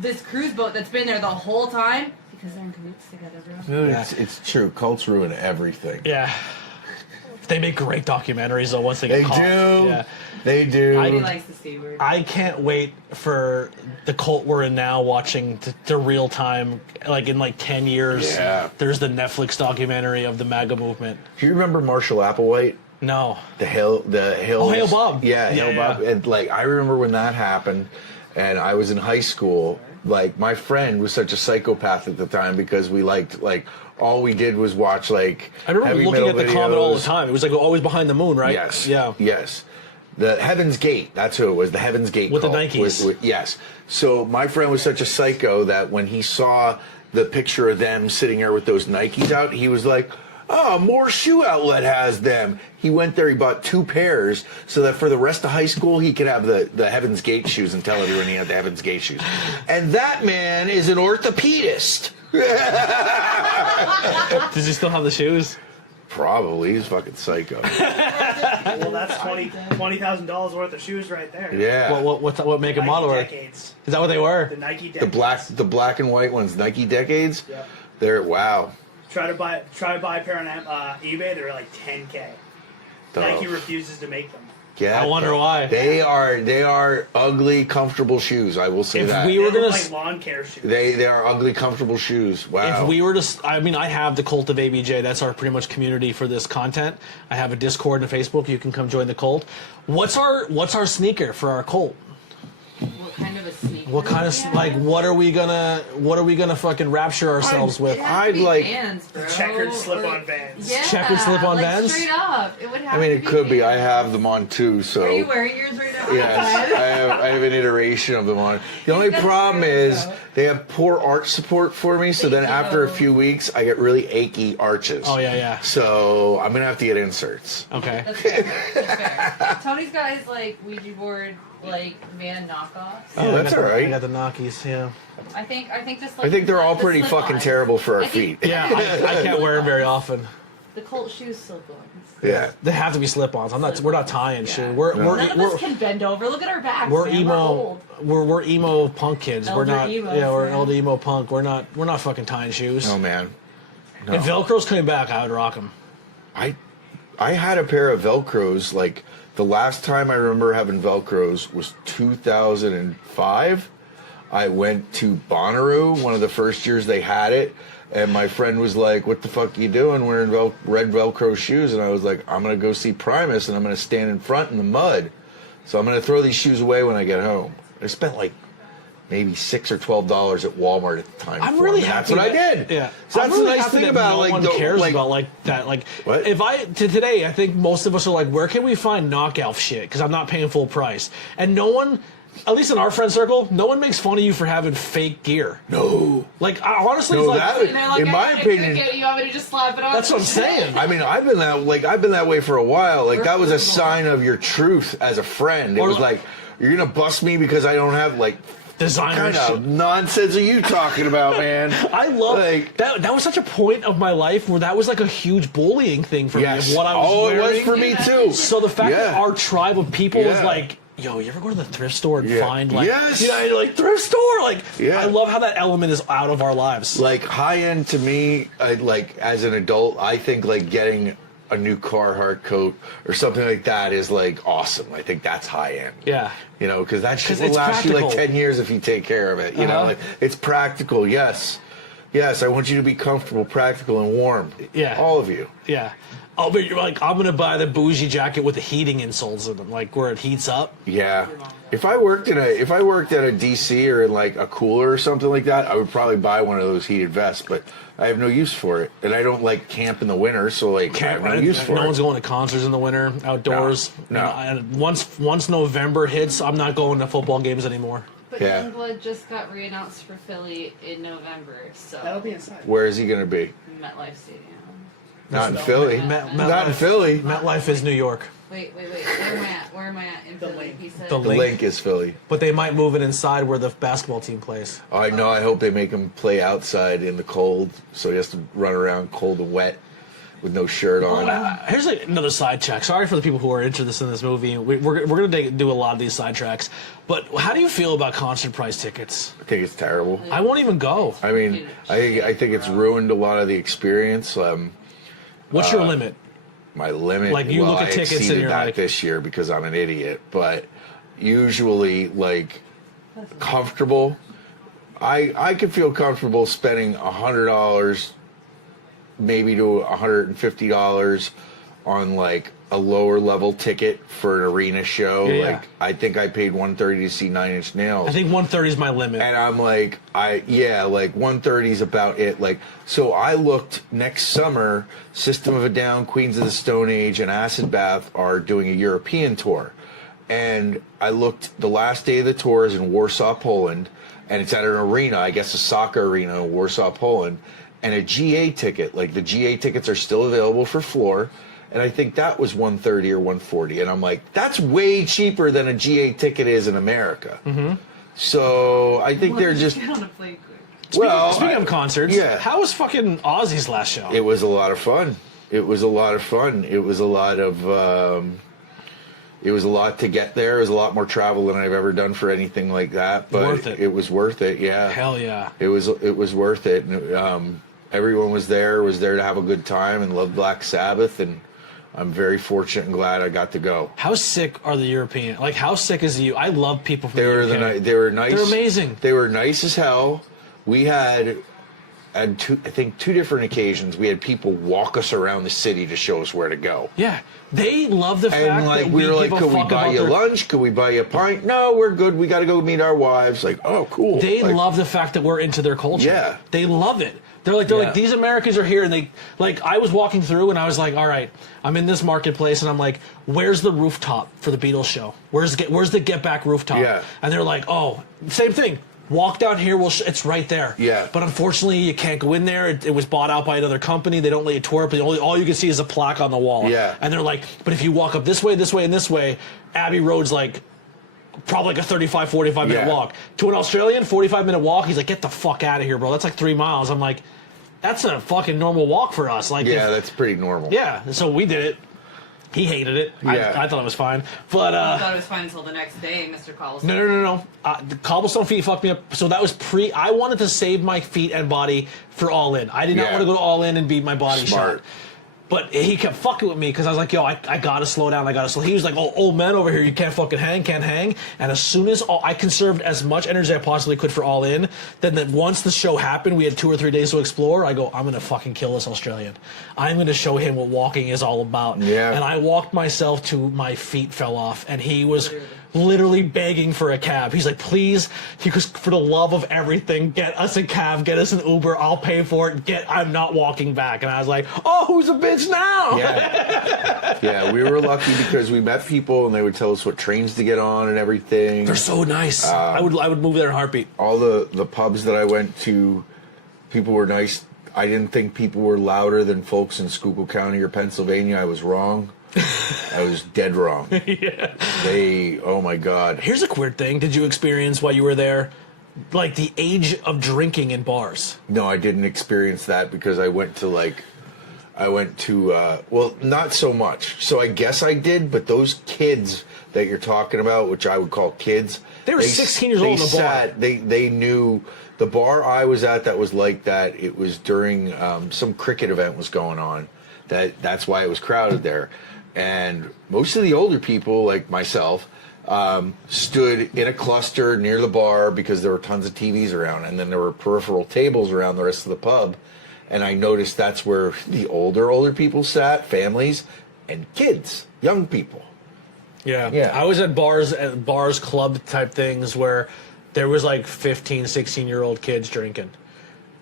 this cruise boat that's been there the whole time because they're in cahoots together, bro. Dude, it's true. Cults ruin everything. Yeah. They make great documentaries, though, once they get They caught. do. Yeah. They do. He likes the C word. I can't wait for the cult we're in now watching the real time, like in like 10 years. Yeah. There's the Netflix documentary of the MAGA movement. Do you remember Marshall Applewhite? No. The Hill. Oh, Hail Bob. Yeah, Yeah, Hail Bob. yeah. And like I remember when that happened, and I was in high school. Like, my friend was such a psychopath at the time because we liked, like, all we did was watch, like, I remember heavy looking metal at the Comet all the videos. time. It was like always behind the moon, right? Yes. Yeah. Yes. The Heaven's Gate. That's who it was. The Heaven's Gate. With the cult. Nikes. Yes. So my friend was such a psycho that when he saw the picture of them sitting there with those Nikes out, he was like, "Oh, more shoe outlet has them." He went there. He bought 2 pairs so that for the rest of high school he could have the Heaven's Gate shoes and tell everyone he had the Heaven's Gate shoes. And that man is an orthopedist. Does he still have the shoes? Probably. He's fucking psycho. Well, that's $20,000 worth of shoes right there. Yeah. What make and model are? Decades. Is that what they were? The Nike Decades. The black and white ones, Nike Decades. Yep. They're wow. Try to buy a pair on eBay. They're like $10K. Nike refuses to make them. Yeah, I wonder why. They are ugly, comfortable shoes. I will say If that. we were They gonna, look like lawn care shoes. They are ugly, comfortable shoes. Wow. if we were to, I mean, I have the cult of ABJ. That's our pretty much community for this content. I have a Discord and a Facebook. You can come join the cult. What's our sneaker for our cult? What kind of a sneaker? What kind of what are we gonna fucking rapture ourselves with? It has to I'd be like- Vans, bro. Checkered slip-on Or- Vans. Yeah, Checkered slip-on like Vans? Straight up, it would have. I mean, to it could be. I Vans. have them on too. So Are you wearing yours right now? yes, I have an iteration of them on. The only That's problem fair, is though. they have poor arch support for me. So then after a do. few weeks, I get really achy arches. Oh yeah. So I'm gonna have to get inserts. Okay. That's fair. That's fair. Tony's got his like Ouija board like Van knockoffs. Oh, that's all right. I got the Nokis. Yeah. I think this. I think they're all the pretty slip-ons. fucking terrible for our I think- feet. Yeah. I can't wear them very often. The Colt shoes slip-ons. Yeah. They have to be slip-ons. We're not tying shit. Yeah. We're None of us can bend over. Look at our backs. we're man. emo. old. We're emo punk kids. we're Elder not. emos, Yeah, we're man. elder emo punk. We're not fucking tying shoes. Oh man. No. If Velcro's coming back, I would rock them. I had a pair of Velcros. Like the last time I remember having Velcros was 2005. I went to Bonnaroo, one of the first years they had it, and my friend was like, "What the fuck are you doing wearing red Velcro shoes?" And I was like, "I'm gonna go see Primus, and I'm gonna stand in front in the mud. So I'm gonna throw these shoes away when I get home." I spent like maybe $6 or $12 at Walmart at the time. I'm for really them, and happy. That's what I did. Yeah, So I'm that's really the nice happy thing that about no like one the- cares like, about like that. Like, What? if today, I think most of us are like, where can we find knockout shit? Because I'm not paying full price, and no one. At least in our friend circle, no one makes fun of you for having fake gear. No. Like, honestly, No, it's like, that- And they're like, In I my gotta opinion- cook it, you want me to just slap it on? that's what I'm saying. I mean, I've been that way for a while. Like that was a We're sign of your truth as a friend. It Or was like- like, you're gonna bust me because I don't have like Designer kind of shit. nonsense are you talking about, man? I love like that. That was such a point of my life where that was like a huge bullying thing for yes. me of what I was oh, wearing. it was for me too. So the fact that Yeah. our tribe of people was Yeah. like, yo, you ever go to the thrift store and Yeah. find like, Yes. you know, you're like thrift store? Like, Yeah. I love how that element is out of our lives. Like high end to me, like as an adult, I think like getting a new Carhartt coat or something like that is like awesome. I think that's high end. Yeah. You know, because that shit 'Cause will it's last you like practical. 10 years if you take care of it. You know, Uh-huh. like it's practical. Yes. Yes, I want you to be comfortable, practical, and warm. Yeah. All of you. Yeah. Oh, but you're like, I'm gonna buy the bougie jacket with the heating insoles in them, like where it heats up. Yeah. If I worked at a DC or in like a cooler or something like that, I would probably buy one of those heated vests, but I have no use for it. And I don't like camp in the winter, so like I have no use for no it. one's going to concerts in the winter, outdoors. No. And once November hits, I'm not going to football games anymore. But Yeah. Youngblood just got reannounced for Philly in November, so That'll be inside. Where is he going to be? MetLife Stadium. Not in Philly. Met- Not in Philly. MetLife is New York, Wait. Where am I at? Where am I at in The Philly? link. He said. The The link. link is Philly. but they might move it inside where the basketball team plays. I know. I hope they make him play outside in the cold, so he has to run around cold and wet with no shirt on. Here's another sidetrack. Sorry for the people who are interested in this movie. We're going to do a lot of these sidetracks. But how do you feel about concert price tickets? I think it's terrible. I won't even go. I mean, I think it's ruined a lot of the experience. What's your limit? My limit. Like, you well, look at I tickets and exceeded you're that like- this year because I'm an idiot. But usually, like, comfortable. I could feel comfortable spending $100, maybe to $150 on like a lower level ticket for an arena show. Yeah, like I think I paid $130 to see Nine Inch Nails. I think 130 is my limit. And I'm like, like 130 is about it. Like, so I looked next summer, System of a Down, Queens of the Stone Age, and Acid Bath are doing a European tour. And I looked, the last day of the tour is in Warsaw, Poland, and it's at an arena, I guess a soccer arena in Warsaw, Poland. And a GA ticket, like the GA tickets are still available for floor. And I think that was 130 or 140. And I'm like, that's way cheaper than a GA ticket is in America. Mm-hmm. So I think they're just... Get on a plane quick. Speaking of concerts, how was fucking Ozzy's last show? It was a lot of fun. It was a lot of fun. It was a lot of... it was a lot to get there. It was a lot more travel than I've ever done for anything like that. But worth it. It was worth it, yeah. Hell yeah. It was worth it. And, everyone was there to have a good time and loved Black Sabbath, and I'm very fortunate and glad I got to go. How sick are the European? Like, how sick is you? I love people from They the were UK. they were nice. They're amazing. They were nice as hell. We had two different occasions. We had people walk us around the city to show us where to go. Yeah, they love the fact And like that we were like, give a could we fuck buy about you their... lunch? Could we buy you a pint? No, we're good. We got to go meet our wives. Like, oh, cool. They like, love the fact that we're into their culture. Yeah. They love it. They're like, these Americans are here, and they, like, I was walking through, and I was like, all right, I'm in this marketplace, and I'm like, where's the rooftop for the Beatles show? Where's the Get Back rooftop? Yeah. And they're like, oh, same thing. Walk down here, it's right there. Yeah. But unfortunately, you can't go in there. It was bought out by another company. They don't let you tour it, but all you can see is a plaque on the wall. Yeah. And they're like, but if you walk up this way, and this way, Abbey Road's like, probably like a 35, 45 minute walk. To an Australian, 45-minute walk, he's like, get the fuck out of here, bro. That's like 3 miles. I'm like, that's a fucking normal walk for us. Like, that's pretty normal. Yeah, so we did it. He hated it. Yeah. I thought it was fine. But I thought it was fine until the next day, Mr. Cobblestone. no. The cobblestone feet fucked me up. So that was I wanted to save my feet and body for All In. I did not want to go to All In and be my body Smart. shot. But he kept fucking with me because I was like, yo, I gotta slow down. He was like, oh, old man over here, you can't fucking can't hang. And as soon as I conserved as much energy as I possibly could for All In, then once the show happened, we had 2 or 3 days to explore. I go, I'm gonna fucking kill this Australian. I'm gonna show him what walking is all about. Yeah. And I walked myself to my feet fell off, and he was literally begging for a cab. He's like, please, he goes, for the love of everything, get us a cab, get us an Uber, I'll pay for it, I'm not walking back. And I was like, oh, who's a bitch now? Yeah, we were lucky because we met people and they would tell us what trains to get on and everything. They're so nice. I would move there in a heartbeat. All the pubs that I went to, people were nice. I didn't think people were louder than folks in Schuylkill County or Pennsylvania. I was wrong. I was dead wrong. Yeah. Oh my God. Here's a weird thing. Did you experience while you were there, like the age of drinking in bars? No, I didn't experience that because I went to well, not so much. So I guess I did, but those kids that you're talking about, which I would call kids, they were 16 years old in the bar. They knew the bar I was at that was like that. It was during some cricket event was going on. That's why it was crowded there. And most of the older people, like myself, stood in a cluster near the bar because there were tons of TVs around, and then there were peripheral tables around the rest of the pub. And I noticed that's where the older people sat, families, and kids, young people. Yeah. I was at bars, club type things where there was like 15, 16-year-old kids drinking.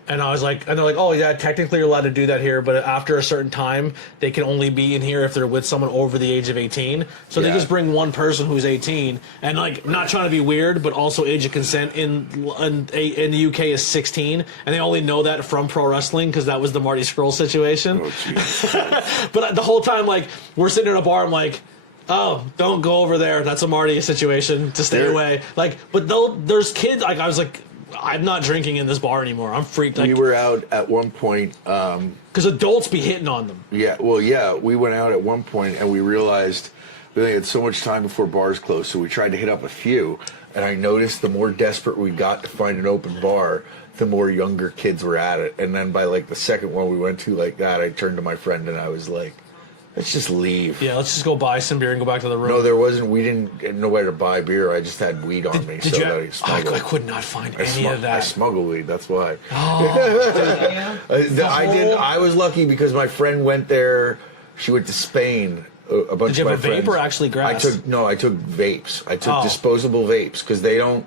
And I was like, and they're like, oh yeah, technically you're allowed to do that here, but after a certain time, they can only be in here if they're with someone over the age of 18. So they just bring one person who's 18, and like, not trying to be weird, but also age of consent in the UK is 16, and they only know that from pro wrestling because that was the Marty Scurll situation. Oh, but the whole time, like, we're sitting in a bar, I'm like, oh, don't go over there. That's a Marty situation. To stay away. Like, but there's kids. Like, I was like, I'm not drinking in this bar anymore. I'm freaked. Like, we were out at one point. Because adults be hitting on them. Yeah, well, yeah. We went out at one point and we realized we only had so much time before bars closed, so we tried to hit up a few. And I noticed the more desperate we got to find an open bar, the more younger kids were at it. And then by like the second one we went to like that, I turned to my friend and I was like, let's just leave. Yeah, let's just go buy some beer and go back to the room. No, there wasn't. We didn't get nowhere to buy beer. I just had weed on me. Did so you? That I smuggled. I could not find any of that. I smuggled weed. That's why. Oh, I did. I was lucky because my friend went there She went to Spain. A bunch Did you of have my a vape friends. or actually grass? I took vapes. I took Oh. disposable vapes because they don't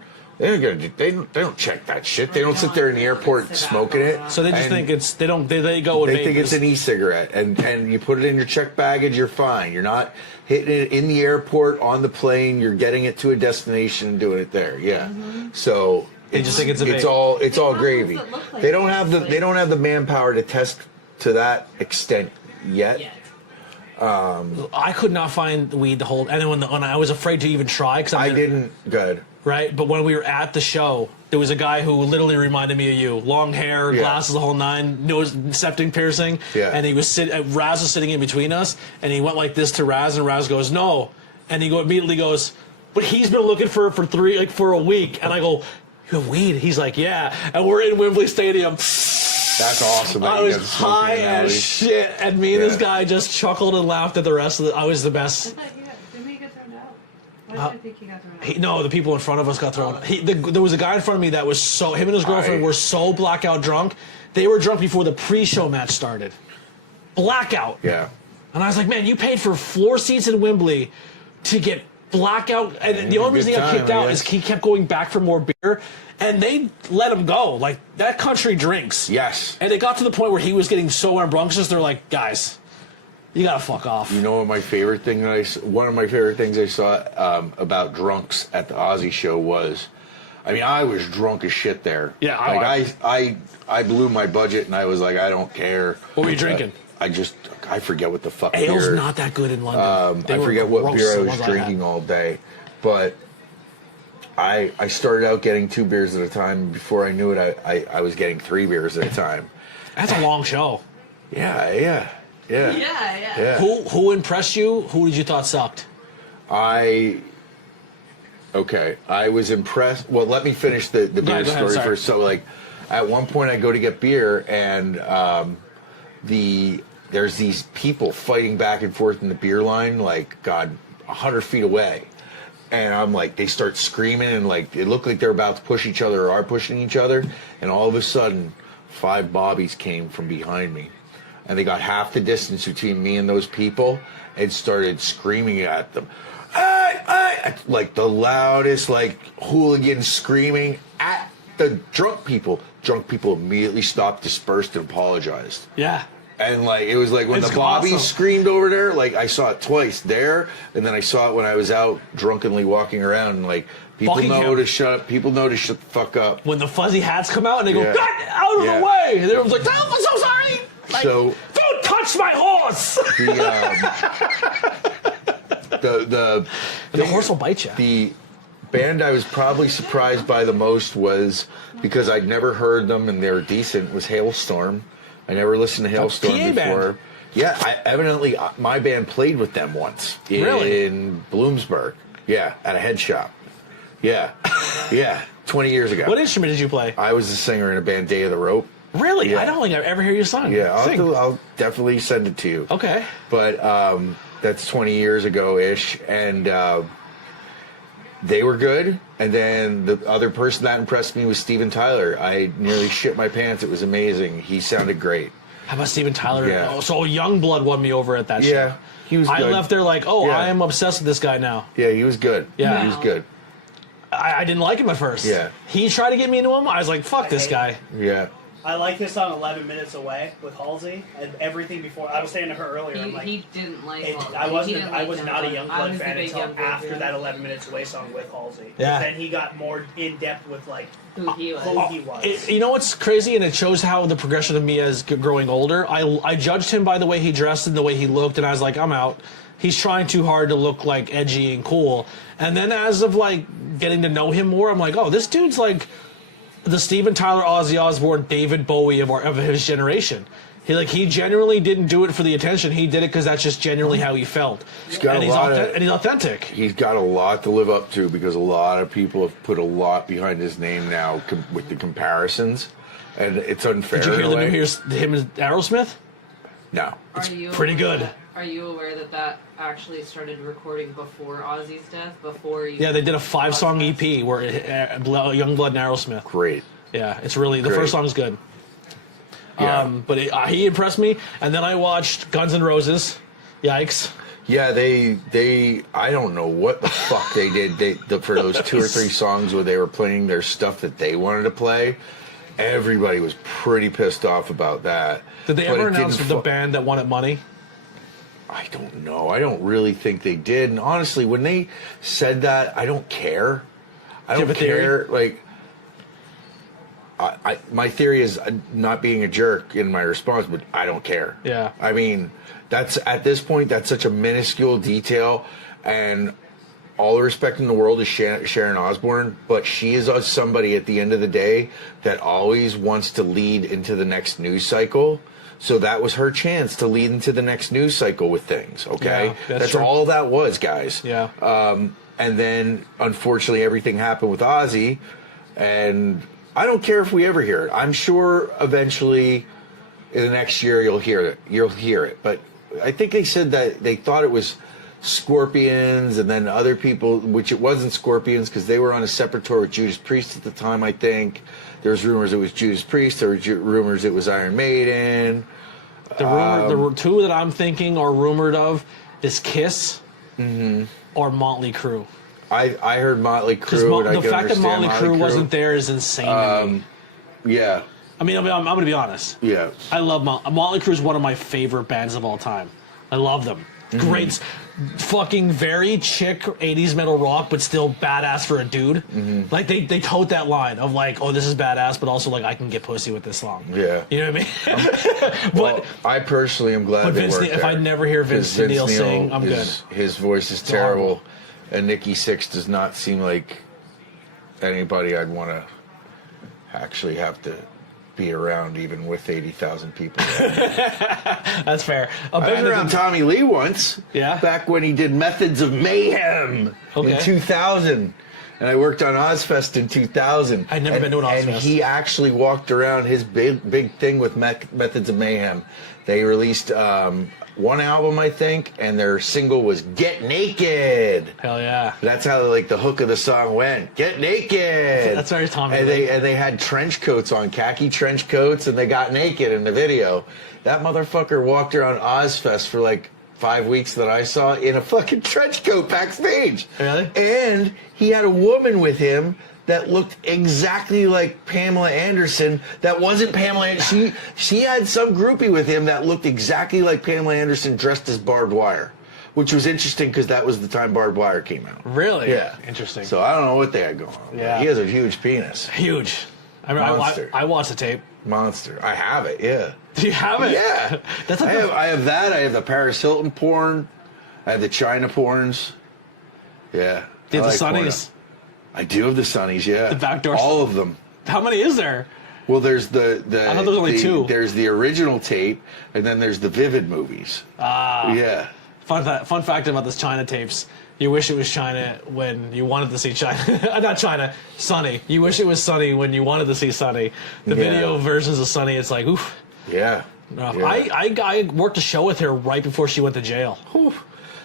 check that shit. They don't sit there in the airport smoking it. So they just And think it's they go with They vape. think it's an e-cigarette, and you put it in your check baggage, you're fine. You're not hitting it in the airport, on the plane. You're getting it to a destination and doing it there. Yeah. So They just think it's a vape. it's all gravy. that look like They don't have the vapes, they don't have the manpower to test to that extent yet. Yeah. I could not find the weed to hold, and then when I was afraid to even try because I didn't. Good. Right, but when we were at the show, there was a guy who literally reminded me of you. Long hair, Yeah. glasses, the whole nine, nose septic piercing. Yeah. And he was Raz was sitting in between us, and he went like this to Raz, and Raz goes, "No," and he immediately goes, "But he's been looking for for a week," and I go, "You have weed?" He's like, "Yeah," and we're in Wembley Stadium. That's awesome. That I you was got the smoking high analogy. as shit, and me and this Yeah. guy just chuckled and laughed at the rest of it. I was the best. Didn't he get thrown out? Why did you think he got thrown out? No, the people in front of us got thrown. There was a guy in front of me that was him and his girlfriend were so blackout drunk. They were drunk before the pre-show match started. Blackout. Yeah. And I was like, man, you paid for floor seats in Wembley to get blackout. And the only reason he got good kicked time, I out is guess. he kept going back for more beer. And they let him go. Like, that country drinks. Yes. And it got to the point where he was getting so rambunctious, they're like, guys, you gotta fuck off. You know what my favorite thing one of my favorite things I saw about drunks at the Aussie show was, I mean, I was drunk as shit there. Yeah, I blew my budget and I was like, I don't care. What were you drinking? I forget what the fuck Ale's beer. not that good in London. They I were forget what gross, beer I the was ones I had. drinking all day, but I started out getting 2 beers at a time. Before I knew it, I was getting 3 beers at a time. That's a long show. Yeah. Yeah. Who impressed you? Who did you thought sucked? I was impressed. Well, let me finish the beer go ahead, story sorry. first. So, like, at one point, I go to get beer, and there's these people fighting back and forth in the beer line, like, God, 100 feet away. And I'm like, they start screaming, and like, it looked like they're about to push each other or are pushing each other. And all of a sudden, 5 bobbies came from behind me. And they got half the distance between me and those people and started screaming at them. Like the loudest, like, hooligan screaming at the drunk people. Drunk people immediately stopped, dispersed, and apologized. Yeah. And like, it was like when It's the bobbies awesome. screamed over there, like I saw it twice there, and then I saw it when I was out drunkenly walking around, and like, people Fucking know him. to shut up, people know to shut the fuck up. When the fuzzy hats come out and they go, Yeah. "God, out of Yeah. the way!" And everyone's like, "Oh, I'm so sorry!" Like, So- don't touch my horse! The horse will bite you. The band I was probably surprised by the most was, because I'd never heard them and they were decent, was Hailstorm. I never listened to Hailstorm PA before. band. Yeah, evidently my band played with them once Really? in Bloomsburg. Yeah, at a head shop. Yeah, 20 years ago. What instrument did you play? I was the singer in a band, Day of the Rope. Really? Yeah. I don't think I've ever heard you sing. Yeah, Sing. I'll definitely send it to you. Okay. But that's 20 years ago-ish, and they were good. And then the other person that impressed me was Steven Tyler. I nearly shit my pants. It was amazing. He sounded great. How about Steven Tyler? Yeah. Oh, so Youngblood won me over at that show. Yeah, he was I good. left there like, oh, Yeah. I am obsessed with this guy now. Yeah, he was good. Yeah. He was good. I didn't like him at first. Yeah. He tried to get me into him. I was like, fuck this guy. Yeah. I like his song 11 Minutes Away with Halsey, and everything before. I was saying to her earlier, I'm like, He didn't like it, Halsey. I He wasn't. didn't I like was not a Youngblood. I Youngblood was the fan big until Youngblood after fan. that 11 Minutes Away song with Halsey. Yeah. Then he got more in depth with like Who he was. who he was. You know what's crazy, and it shows how the progression of me as growing older. I judged him by the way he dressed and the way he looked, and I was like, I'm out. He's trying too hard to look like edgy and cool. And then as of like getting to know him more, I'm like, oh, this dude's like the Steven Tyler, Ozzy Osbourne, David Bowie of his generation. He genuinely didn't do it for the attention. He did it because that's just genuinely how he felt. got and a lot of- and he's authentic. He's got a lot to live up to, because a lot of people have put a lot behind his name now with the comparisons. And it's unfair. Did you hear in a the new way. him and Aerosmith? No. Are you pretty aware- good. Are you aware that actually started recording before Ozzy's death? Before you? Yeah, they did a 5-song EP where Youngblood and Aerosmith. Great. Yeah, it's really the Great. first song's good. Yeah. But he impressed me, and then I watched Guns N' Roses, Yikes. Yeah, I don't know what the fuck they did. For those 2 or 3 songs where they were playing their stuff that they wanted to play, everybody was pretty pissed off about that. Did they ever announce the band that wanted money? I don't know. I don't really think they did. And honestly, when they said that, I don't care. I don't care. Like, my theory is not being a jerk in my response, but I don't care. Yeah. I mean, that's at this point, that's such a minuscule detail, and all the respect in the world is Sharon Osbourne, but she is somebody at the end of the day that always wants to lead into the next news cycle. So that was her chance to lead into the next news cycle with things, okay? Yeah, that's all that was, guys. Yeah. And then, unfortunately, everything happened with Ozzy, and I don't care if we ever hear it. I'm sure eventually in the next year you'll hear it. You'll hear it. But I think they said that they thought it was Scorpions, and then other people, which it wasn't Scorpions because they were on a separate tour with Judas Priest at the time, I think. There was rumors it was Judas Priest. There were rumors it was Iron Maiden. The 2 that I'm thinking or rumored of is Kiss or Motley Crue. I heard Motley Crue. The fact that Motley Crue wasn't there is insane to me. Yeah. I mean, I'm going to be honest. Yeah. I love Motley Crue is one of my favorite bands of all time. I love them. Great, fucking very chick 80s metal rock, but still badass for a dude. Like they tote that line of like, oh, this is badass, but also like I can get pussy with this song. Yeah, you know what I mean. Well, I personally am glad they worked there. If I never hear Vince Neil sing, I'm good. His voice is terrible, and Nikki Sixx does not seem like anybody I'd want to actually have to be around, even with 80,000 people. That's fair. I've been around Tommy Lee once. Yeah. Back when he did Methods of Mayhem in 2000. And I worked on Ozfest in 2000. I'd never been to an Ozfest. And he actually walked around his big thing with Methods of Mayhem. They released one album, I think, and their single was Get Naked. Hell yeah. That's how like the hook of the song went. Get naked. That's very Tommy Lee. And they had trench coats on, khaki trench coats, and they got naked in the video. That motherfucker walked around Ozfest for like 5 weeks that I saw in a fucking trench coat backstage. Really? And he had a woman with him that looked exactly like Pamela Anderson. That wasn't Pamela Anderson. She had some groupie with him that looked exactly like Pamela Anderson dressed as barbed wire, which was interesting because that was the time barbed wire came out. Really? Yeah. Interesting. So I don't know what they had going on. Yeah. He has a huge penis. Huge. I mean, I watched the tape. Monster. I have it, yeah. Do you have it? Yeah. I have that. I have the Paris Hilton porn. I have the China porns. Yeah. Do you have the Sunnies? I do have the Sunnies, yeah. The backdoor. All of them. How many is there? Well, there's the I thought there was only 2. There's the original tape, and then there's the Vivid movies. Yeah. Fun fact about this China tapes. You wish it was China when you wanted to see China. Not China, Sunny. You wish it was Sunny when you wanted to see Sunny. The video versions of Sunny, it's like, oof. Yeah. I worked a show with her right before she went to jail. Oof.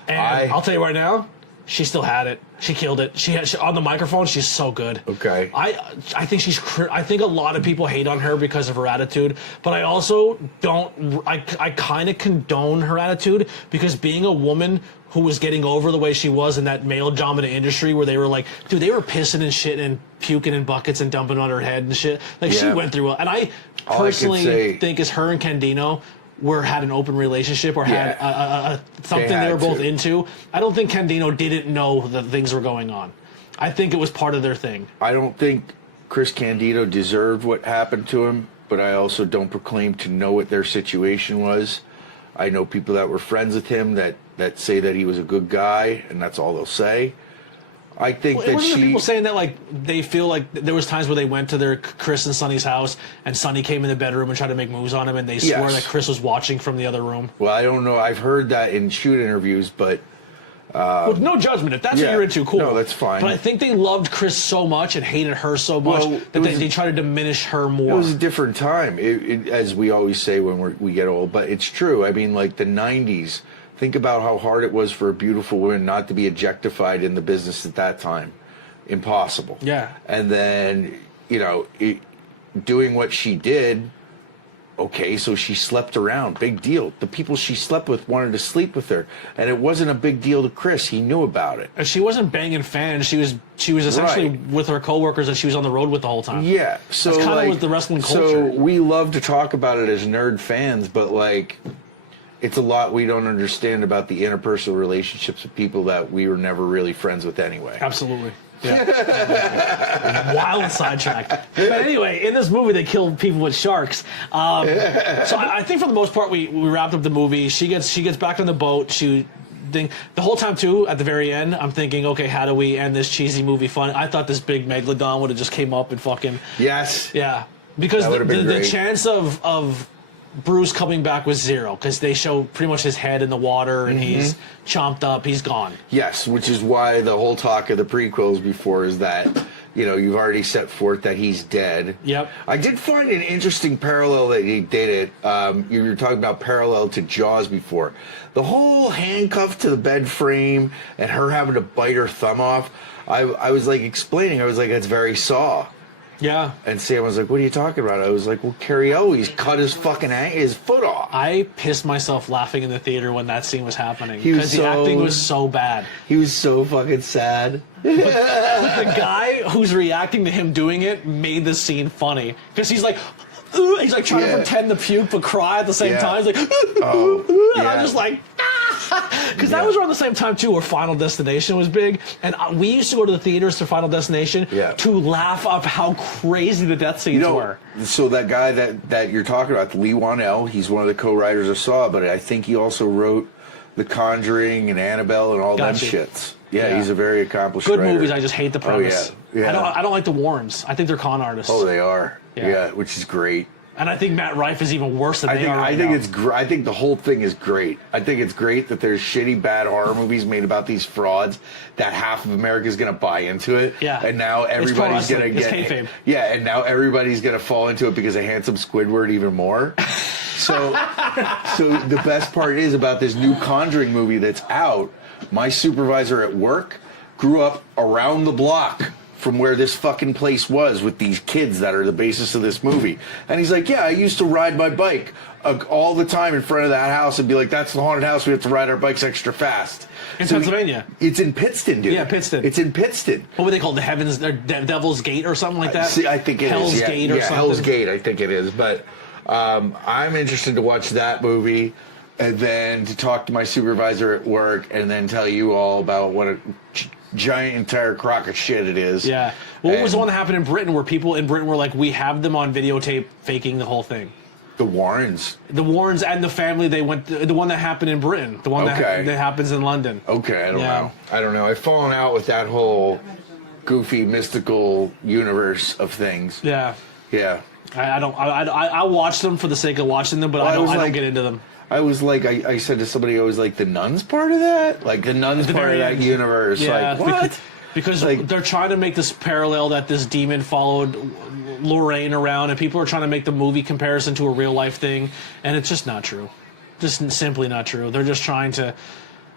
And I'll tell you right now, she still had it. She killed it. She on the microphone. She's so good. Okay. I think I think a lot of people hate on her because of her attitude, but I also don't. I kind of condone her attitude because being a woman who was getting over the way she was in that male-dominant industry where they were like, dude, they were pissing and shitting and puking in buckets and dumping on her head and shit. Like she went through it, and I personally think as her and Candino had an open relationship or had something they were both into. I don't think Candino didn't know that things were going on. I think it was part of their thing. I don't think Chris Candido deserved what happened to him, but I also don't proclaim to know what their situation was. I know people that were friends with him that say that he was a good guy, and that's all they'll say. I think that wasn't there people saying that like they feel like there was times where they went to their Chris and Sonny's house and Sonny came in the bedroom and tried to make moves on him and they swore that Chris was watching from the other room. Well, I don't know. I've heard that in shoot interviews, but with no judgment. If that's what you're into, cool. No, that's fine. But I think they loved Chris so much and hated her so much that they try to diminish her more. It was a different time, as we always say when we get old. But it's true. I mean, like the 90s. Think about how hard it was for a beautiful woman not to be objectified in the business at that time. Impossible. Yeah. And then, doing what she did, okay, so she slept around. Big deal. The people she slept with wanted to sleep with her, and it wasn't a big deal to Chris. He knew about it. And she wasn't banging fans. She was essentially with her coworkers that she was on the road with the whole time. Yeah, so that's kind of what the wrestling culture. So we love to talk about it as nerd fans, but like, it's a lot we don't understand about the interpersonal relationships of people that we were never really friends with anyway. Absolutely. Yeah. Wild sidetrack. But anyway, in this movie, they kill people with sharks. So I think for the most part, we wrapped up the movie. She gets back on the boat. The whole time too, at the very end, I'm thinking, okay, how do we end this cheesy movie fun? I thought this big megalodon would have just came up and fucking because the chance of Bruce coming back was zero, because they show pretty much his head in the water and he's chomped up, he's gone. Yes, which is why the whole talk of the prequels before is that, you've already set forth that he's dead. Yep. I did find an interesting parallel that he did it. You were talking about parallel to Jaws before. The whole handcuff to the bed frame and her having to bite her thumb off, I was like explaining, I was like, that's very Saw. Yeah. And Sam was like, what are you talking about? I was like, well, Cary Elwes cut his foot off. I pissed myself laughing in the theater when that scene was happening, because the acting was so bad. He was so fucking sad. But the guy who's reacting to him doing it made the scene funny, because he's like trying to pretend to puke but cry at the same time. He's like, and I'm just like, because that was around the same time too where Final Destination was big, and we used to go to the theaters to Final Destination to laugh up how crazy the death scenes were. So that guy that you're talking about, Lee Wanell, he's one of the co-writers of Saw, but I think he also wrote The Conjuring and Annabelle and all them shits. Yeah, he's a very accomplished writer. Movies. I just hate the premise. Oh, yeah. I don't like the Warrens. I think they're con artists. Oh, they are. Yeah, which is great. And I think Matt Rife is even worse than they are right now. I think the whole thing is great. I think it's great that there's shitty, bad horror movies made about these frauds that half of America is going to buy into it. Yeah. And now everybody's going to get... It's kayfabe. Yeah, and now everybody's going to fall into it because of Handsome Squidward even more. So the best part is about this new Conjuring movie that's out, my supervisor at work grew up around the block from where this fucking place was with these kids that are the basis of this movie. And he's like, yeah, I used to ride my bike all the time in front of that house and be like, that's the haunted house, we have to ride our bikes extra fast. In Pennsylvania. It's in Pittston, dude. Yeah, Pittston. It's in Pittston. What would they call it? Devil's Gate or something like that? I think it Hell's is. Gate or something? Hell's Gate, I think it is. But I'm interested to watch that movie and then to talk to my supervisor at work and then tell you all about what a giant entire crock of shit it is. Yeah. Well, what was the one that happened in Britain where people in Britain were like, we have them on videotape faking the whole thing? The Warrens. The Warrens and the family, the one that happened in Britain. The one that happens in London. Okay, I don't know. I've fallen out with that whole goofy, mystical universe of things. Yeah. Yeah. I watch them for the sake of watching them, but I don't get into them. I was like, I said to somebody, I was like, the Nuns part of that? Like, the Nuns part of that universe. Yeah, like, what? Because they're trying to make this parallel that this demon followed Lorraine around, and people are trying to make the movie comparison to a real life thing, and it's just not true. Just simply not true. They're just trying to...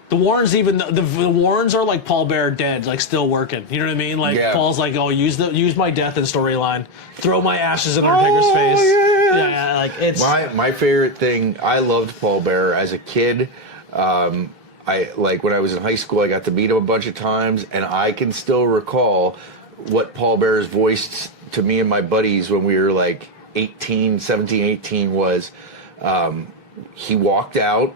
The Warrens the Warrens are like Paul Bear dead, like still working. You know what I mean? Like Paul's like, oh, use my death in storyline. Throw my ashes in Undertaker's face. Yeah, like it's my favorite thing. I loved Paul Bear as a kid. I like when I was in high school, I got to meet him a bunch of times, and I can still recall what Paul Bear's voiced to me and my buddies when we were like 17, 18 was. He walked out.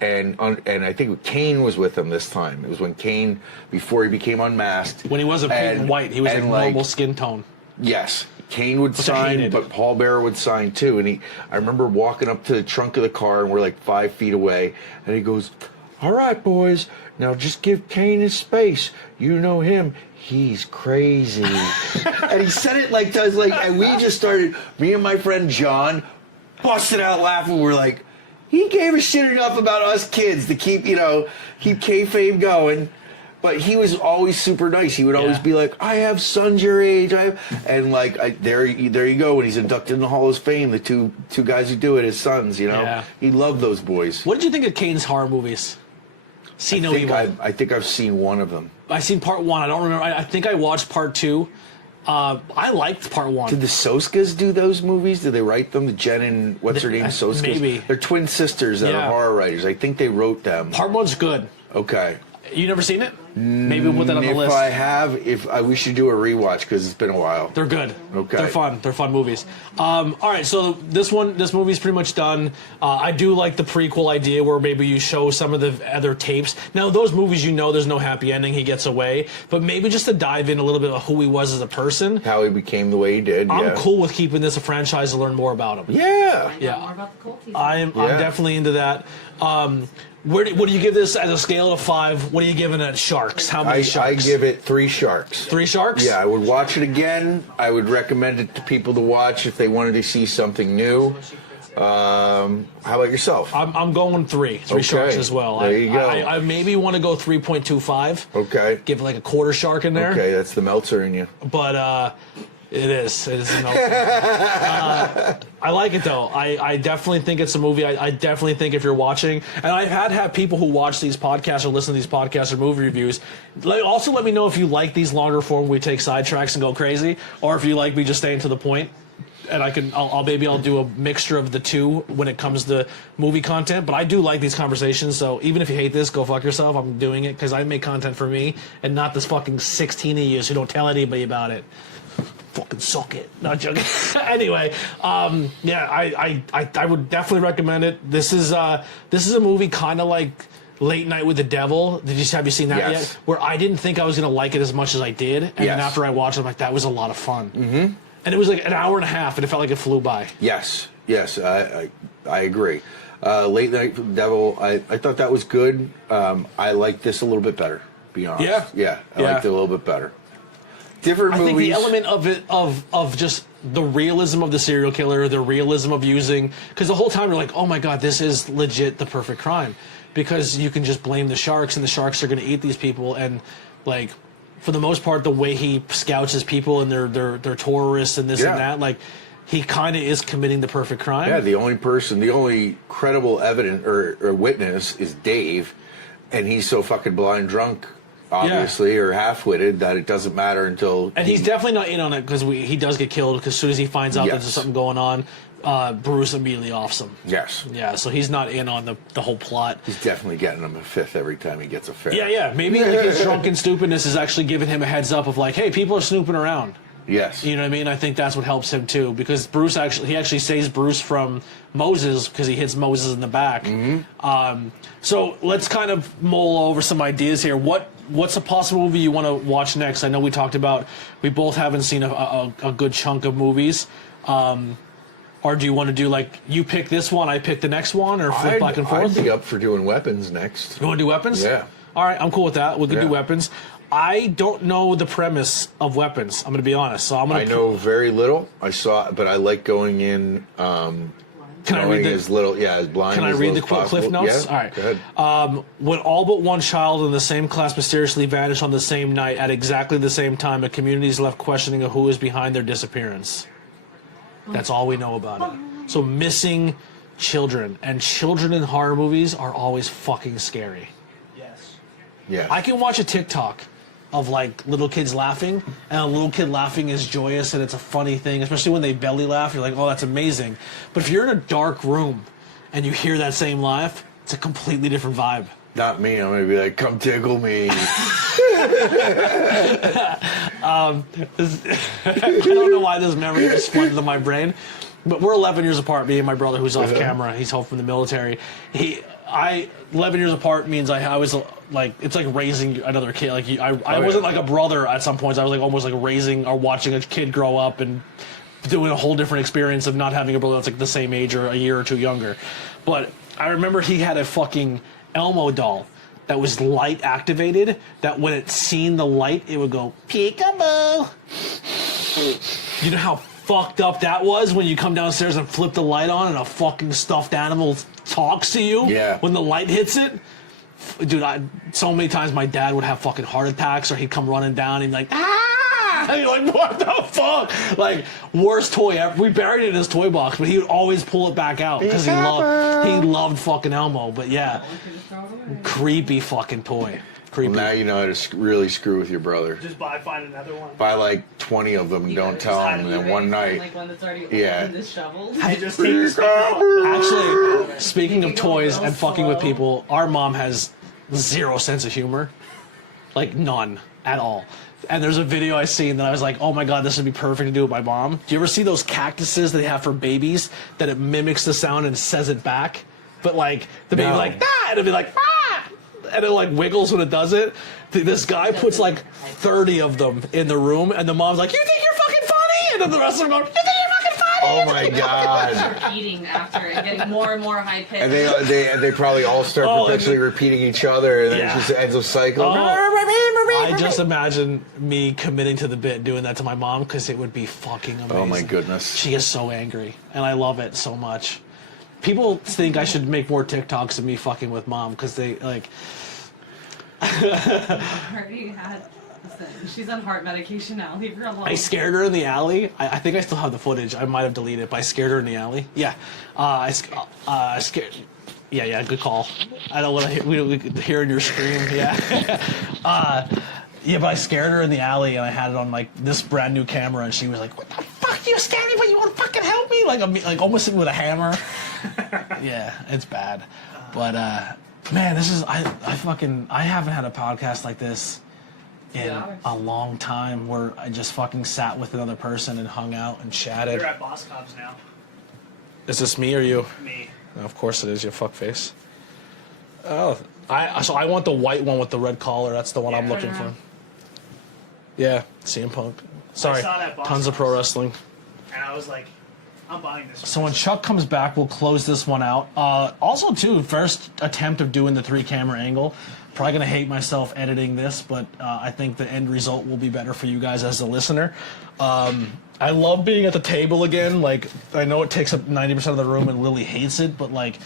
And I think Kane was with him this time. It was when Kane, before he became unmasked. When he wasn't pink and white, he was like normal skin tone. Yes, Kane would sign, but Paul Bearer would sign too. And I remember walking up to the trunk of the car, and we're like 5 feet away, and he goes, "All right, boys, now just give Kane his space. You know him. He's crazy." And he said it like, and we just started, me and my friend John, busted out laughing. We're like, he gave a shit enough about us kids to keep kayfabe going, but he was always super nice. He would always be like, "I have sons your age," there you go. When he's inducted in the Hall of Fame, the two guys who do it, his sons, he loved those boys. What did you think of Kane's horror movies? See No Evil. I think I've seen one of them. I've seen part 1. I don't remember. I think I watched part 2. I liked part 1. Did the Soskas do those movies? Did they write them? Jen and what's her name? Soskas? Maybe. They're twin sisters that are horror writers. I think they wrote them. Part 1's good. Okay. You never seen it? Maybe we'll put that on the If list. I have, we should do a rewatch because it's been a while. They're good. Okay. They're fun. They're fun movies. All right, so this movie's pretty much done. I do like the prequel idea where maybe you show some of the other tapes. Now, those movies, there's no happy ending. He gets away. But maybe just to dive in a little bit of who he was as a person. How he became the way he did. I'm cool with keeping this a franchise to learn more about him. Yeah. Find out more about the culties. I'm definitely into that. What do you give this as a scale of 5? What are you giving it? Sharks? How many sharks? I give it 3 sharks. 3 sharks? Yeah, I would watch it again. I would recommend it to people to watch if they wanted to see something new. How about yourself? I'm going 3 sharks as well. There you go. I maybe want to go 3.25. Okay. Give like a quarter shark in there. Okay, that's the Meltzer in you. But it is a Meltzer. I like it though. I definitely think it's a movie. I definitely think if you're watching, and I've had people who watch these podcasts or listen to these podcasts or movie reviews, also let me know if you like these longer form we take sidetracks and go crazy, or if you like me just staying to the point. And I'll do a mixture of the two when it comes to movie content. But I do like these conversations, so even if you hate this, go fuck yourself. I'm doing it because I make content for me and not this fucking 16 of you who don't tell anybody about it. Fucking suck it. Not joking. Anyway, I would definitely recommend it. This is a movie kind of like Late Night with the Devil. Have you seen that yet? Where I didn't think I was gonna like it as much as I did, and then after I watched it, I'm like, that was a lot of fun. Mm-hmm. And it was like an hour and a half, and it felt like it flew by. Yes, I agree. Late Night with the Devil. I thought that was good. I like this a little bit better. To be honest. Yeah. I liked it a little bit better. Different movies. I think the element of it, of just the realism of the serial killer, the realism of using, because the whole time you're like, oh my god, this is legit the perfect crime, because you can just blame the sharks, and the sharks are going to eat these people, and like, for the most part, the way he scouts his people and they're tourists and this and that, like, he kind of is committing the perfect crime. Yeah, the only credible evidence or witness is Dave, and he's so fucking blind drunk. Obviously, or half-witted, that it doesn't matter until... And he's definitely not in on it, because he does get killed, because as soon as he finds out that there's something going on, Bruce immediately offs him. Yes. Yeah, so he's not in on the whole plot. He's definitely getting him a 5th every time he gets a 5th. Yeah. Maybe like his drunken stupidness is actually giving him a heads up of like, hey, people are snooping around. Yes. You know what I mean? I think that's what helps him too, because Bruce actually saves Bruce from Moses because he hits Moses in the back. Mm-hmm. So let's kind of mull over some ideas here. What's a possible movie you want to watch next? I know we talked about we both haven't seen a good chunk of movies. Or do you want to do like you pick this one, I pick the next one, or flip back and forth? I'd be up for doing Weapons next. You want to do Weapons? Yeah. All right, I'm cool with that. We can do Weapons. I don't know the premise of Weapons. I'm going to be honest. So I know very little. I saw it, but I like going in. Can I read as little? Yeah, as blind. Can I read the cliff notes? Yeah, all right. Go ahead. When all but one child in the same class mysteriously vanished on the same night at exactly the same time, a community is left questioning who is behind their disappearance. That's all we know about it. So missing children, and children in horror movies are always fucking scary. Yes. Yeah. I can watch a TikTok of like little kids laughing, and a little kid laughing is joyous and it's a funny thing, especially when they belly laugh. You're like, oh, that's amazing. But if you're in a dark room and you hear that same laugh, it's a completely different vibe. Not me. I'm gonna be like, come tickle me. I don't know why this memory just flooded into my brain, but we're 11 years apart. Me and my brother, who's off camera, he's home from the military. 11 years apart means I was like, it's like raising another kid. Like I wasn't like a brother at some points. I was like almost like raising or watching a kid grow up and doing a whole different experience of not having a brother that's like the same age or a year or two younger. But I remember he had a fucking Elmo doll that was light activated, that when it seen the light, it would go, peekaboo. You know how fucked up that was when you come downstairs and flip the light on and a fucking stuffed animal talks to you when the light hits it? Dude, so many times my dad would have fucking heart attacks, or he'd come running down and be like, ah! And you're like, what the fuck? Like, worst toy ever. We buried it in his toy box, but he would always pull it back out because he loved fucking Elmo. But yeah, creepy fucking toy. creepy. Well, now you know how to really screw with your brother. Just find another one. Buy like 20 of them and don't tell him, and then one night. Like one that's already Yeah. opened, disheveled. You just take the sticker. Actually, speaking of You go toys real and fucking with slow. people, our mom has zero sense of humor. Like, none at all. And there's a video I seen that I was like, oh my god, this would be perfect to do with my mom. Do you ever see those cactuses that they have for babies that it mimics the sound and says it back? But like, the baby No. like, ah, and it'll be like, ah! And it like wiggles when it does it. This guy puts like 30 of them in the room, and the mom's like, you think you're fucking funny? And then the rest of them go, you think you're fucking funny? Oh my god! Repeating after and getting more and more high pitched. And they probably all start Oh, perpetually repeating each other, and then Yeah. it just ends up cycling. I just imagine me committing to the bit doing that to my mom because it would be fucking amazing. Oh my goodness. She is so angry, and I love it so much. People think I should make more TikToks of me fucking with mom because they like. already had. Listen, she's on heart medication now. Leave her alone. I scared her in the alley. I think I still have the footage. I might have deleted it, but I scared her in the alley. Yeah, I scared. Yeah, good call. I don't want to we could hear in your scream. Yeah, yeah, but I scared her in the alley, and I had it on like this brand new camera, and she was like, "What the fuck? You scared me, but you want to fucking help me?" Like almost with a hammer. Yeah, it's bad, but man, this is I haven't had a podcast like this in a long time where I just fucking sat with another person and hung out and chatted. They're at Boss Cobbs now. Is this me or you? Me. Of course it is, you fuckface. Oh, so I want the white one with the red collar. That's the one I'm Yeah. looking for. Yeah, CM Punk. Sorry, saw that box tons of pro wrestling. And I was like, I'm buying this. So when Chuck comes back, we'll close this one out. Also, too, first attempt of doing the 3-camera angle. Probably gonna hate myself editing this, but I think the end result will be better for you guys as a listener. I love being at the table again. Like, I know it takes up 90% of the room, and Lily hates it, but like,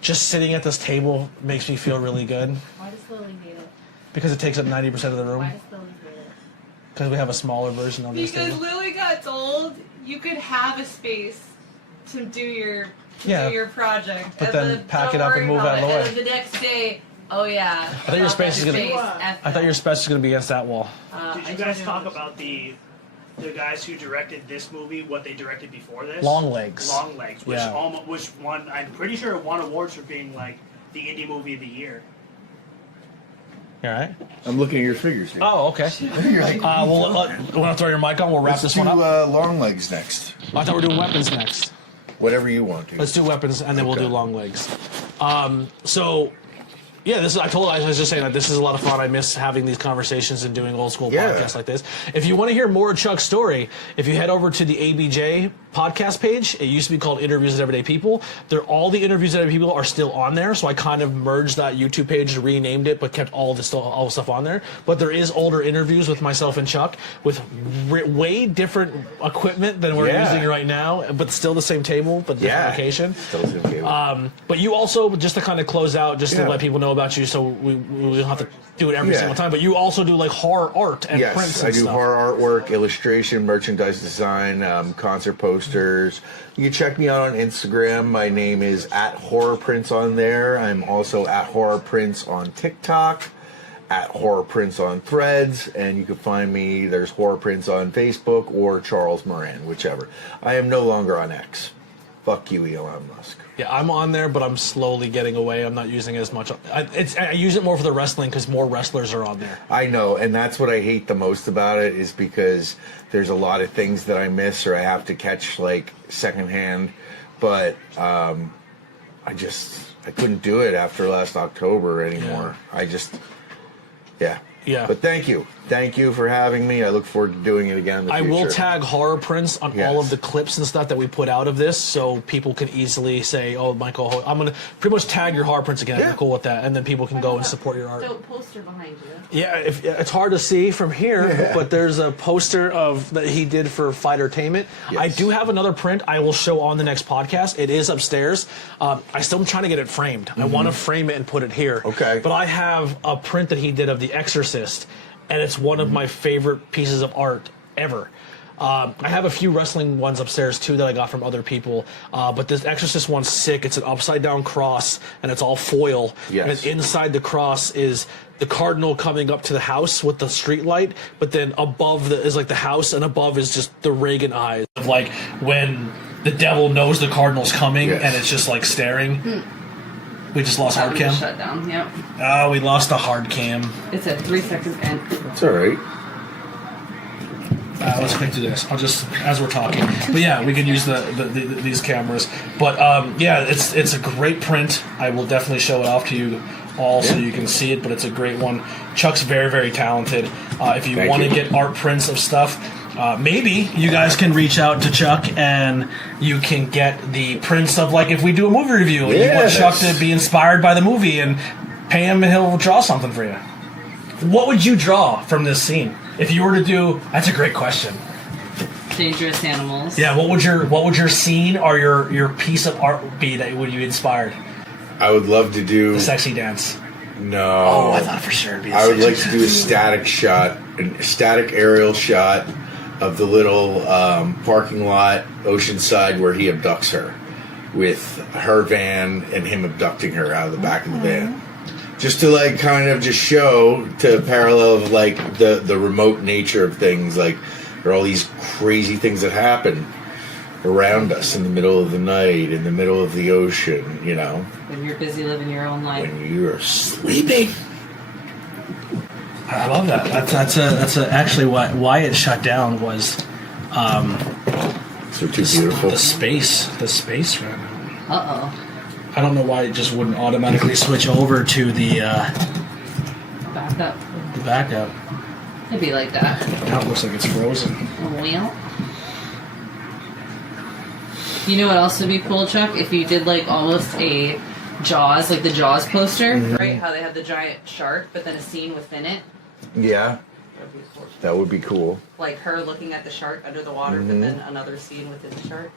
just sitting at this table makes me feel really good Why does Lily hate it? because it takes up 90% of the room. Why does Lily hate it? Because we have a smaller version on this Because table. Lily got told you could have a space to do your Yeah. do your project, But and then pack don't it up and worry move about out of the it. way. And then the next day, oh yeah. I thought your space is gonna- I thought your space was gonna be against that wall. Did you guys talk about the guys who directed this movie, what they directed before this? Long Legs. Long Legs, which Yeah. which won, I'm pretty sure it won awards for being like the indie movie of the year. You all right? I'm looking at your figures here. Oh, okay. You're like, We'll want to throw your mic on. We'll wrap let's this do one up. long legs next. I thought we were doing weapons next. Whatever you want to. Let's do weapons, and then we'll Okay. do long legs. So, yeah, this is. I was just saying that this is a lot of fun. I miss having these conversations and doing old school Yeah. podcasts like this. If you want to hear more of Chuck's story, if you head over to the ABJ podcast page, it used to be called Interviews with Everyday People. All the interviews with Everyday People are still on there. So I kind of merged that YouTube page, renamed it, but kept all the stuff on there. But there is older interviews with myself and Chuck with way different equipment than we're Yeah. using right now, but still the same table, but different Yeah. location. Still the same cable. But you also, just to kind of close out, just to Yeah. let people know about you, so we don't have to do it every Yeah. single time. But you also do like horror art and prints Yes, and I do stuff. horror artwork, illustration, merchandise design, concert posters. You can check me out on Instagram. My name is @Horrorprints on there. I'm also @Horrorprints on TikTok, @Horrorprints on Threads, and you can find me. There's Horrorprints on Facebook or Charles Moran, whichever. I am no longer on X. Fuck you, Elon Musk. Yeah, I'm on there, but I'm slowly getting away. I'm not using it as much. I use it more for the wrestling because more wrestlers are on there. I know, and that's what I hate the most about it is because there's a lot of things that I miss or I have to catch like secondhand, but I couldn't do it after last October anymore. Yeah. But thank you for having me. I look forward to doing it again in the I future. will tag Horrorprints on all Yes. of the clips and stuff that we put out of this, so people can easily say, "Oh, Michael, I'm gonna pretty much tag your Horrorprints again." Yeah. I'm cool with that, and then people can go and support your art. Dope poster behind you. Yeah, it's hard to see from here, but there's a poster of that he did for Fightertainment. Yes. I do have another print I will show on the next podcast. It is upstairs. I still am trying to get it framed. I want to frame it and put it here. Okay. But I have a print that he did of The Exorcist, and it's one of my favorite pieces of art ever. I have a few wrestling ones upstairs too that I got from other people. But this Exorcist one's sick. It's an upside down cross and it's all foil. Yes. And inside the cross is the cardinal coming up to the house with the street light, but then above is like the house, and above is just the Reagan eyes. Like when the devil knows the cardinal's coming, and it's just like staring. We just lost hard cam. Shut down. Yep. Oh, we lost the hard cam. It's a 3-second end. That's all right. Let's click to this. I'll just as we're talking. But yeah, we can use these cameras. But yeah, it's a great print. I will definitely show it off to you all so you can see it. But it's a great one. Chuck's very, very talented. If you want to get art prints of stuff, maybe you guys can reach out to Chuck and you can get the prints of, like, if we do a movie review and you want Chuck to be inspired by the movie, and pay him and he'll draw something for you. What would you draw from this scene? If you were to do, that's a great question. Dangerous animals. Yeah, what would your scene or your piece of art be that would you inspired? I would love to do The sexy dance. No. Oh, I thought for sure it'd be. I would like to do a static aerial shot of the little parking lot, Oceanside, where he abducts her, with her van and him abducting her out of the back of the van. Just to, like, kind of just show to parallel of, like, the remote nature of things. Like, there are all these crazy things that happen around us in the middle of the night, in the middle of the ocean, you know. When you're busy living your own life. When you're sleeping. I love that. That's actually why it shut down was So too beautiful. the space right now. Uh-oh. I don't know why it just wouldn't automatically switch over to the Backup. backup. It'd be like that. Now it looks like it's frozen. Well. You know what else would be cool, Chuck? If you did, like, almost a Jaws, like the Jaws poster, right? How they have the giant shark, but then a scene within it. Yeah, That'd be cool. that would be cool. Like her looking at the shark under the water, but then another scene within the shark.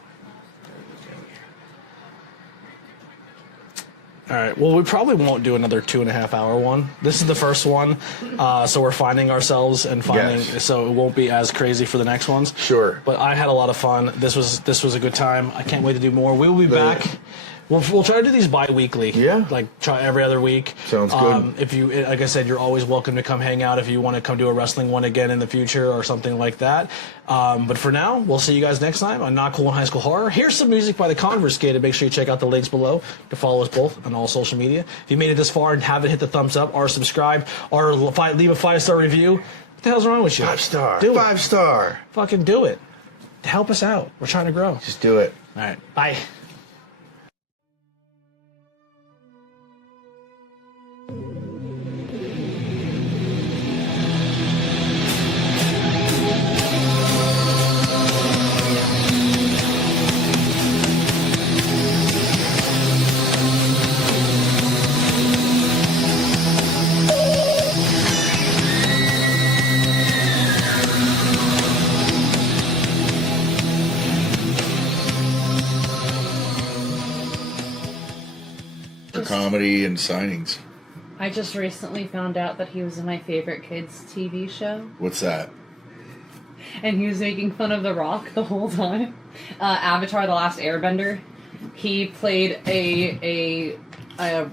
All right. Well, we probably won't do another 2.5 hour one. This is the first one, so we're finding ourselves and finding. Yes. So it won't be as crazy for the next ones. Sure. But I had a lot of fun. This was a good time. I can't wait to do more. We will be back. We'll try to do these bi-weekly. Yeah. Like try every other week. Sounds good. If you, like I said, you're always welcome to come hang out if you want to come do a wrestling one again in the future or something like that. But for now, we'll see you guys next time on Not Cool in High School Horror. Here's some music by the Conversated. Make sure you check out the links below to follow us both on all social media. If you made it this far and haven't hit the thumbs up or subscribe or leave a 5-star review, what the hell's wrong with you? 5-star. Do it. 5-star. Fucking do it. Help us out. We're trying to grow. Just do it. All right. Bye. For comedy and signings. I just recently found out that he was in my favorite kids TV show, What's that? and he was making fun of The Rock the whole time. Avatar: The Last Airbender. He played a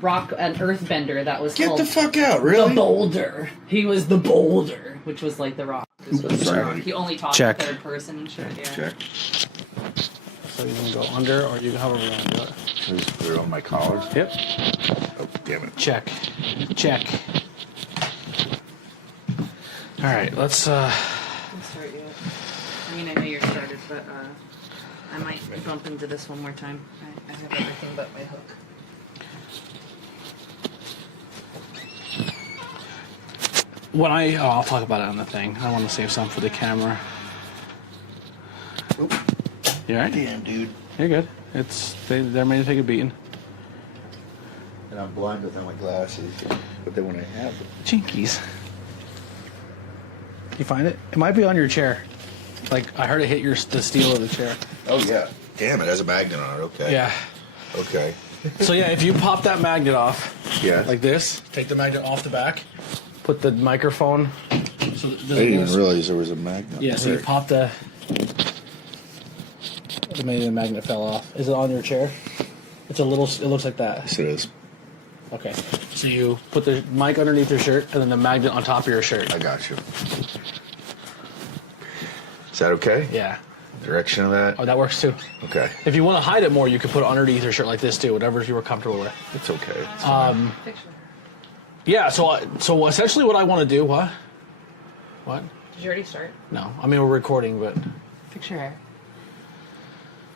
rock, an earthbender that was Get called the fuck out, really? the Boulder. He was the Boulder, which was like The Rock. This was The Rock. He only talked Check. in third person and shit. Yeah. Check. So you can go under or you however you want to do it. Just put it on my collar. Yep. Oh, damn it. Check. Check. All right, let's I'll start you. I mean, I know you're started, but I might bump into this one more time. I have everything but my hook. when I'll talk about it on the thing. I want to save some for the camera. Oop. You all right? Damn, dude. You're good. They're made to take a beating. And I'm blind without my glasses. But then when I have them. Jinkies. You find it? It might be on your chair. Like I heard it hit the steel of the chair. Oh, yeah. Damn, it has a magnet on it. Okay. Yeah. Okay. So yeah, if you pop that magnet off, Yeah. like this, take the magnet off the back, put the microphone So I didn't even realize there was a magnet. Yeah, so you pop the maybe the magnet fell off. Is it on your chair? It's a little. It looks like that. Yes, it is. Okay. So you put the mic underneath your shirt and then the magnet on top of your shirt. I got you. Is that okay? Yeah. Direction of that? Oh, that works too. Okay. If you want to hide it more, you can put it underneath your shirt like this too. Whatever you were comfortable with. It's okay. Picture. Yeah. So essentially, what I want to do. What? Did you already start? No. I mean, we're recording, but. Fix your hair.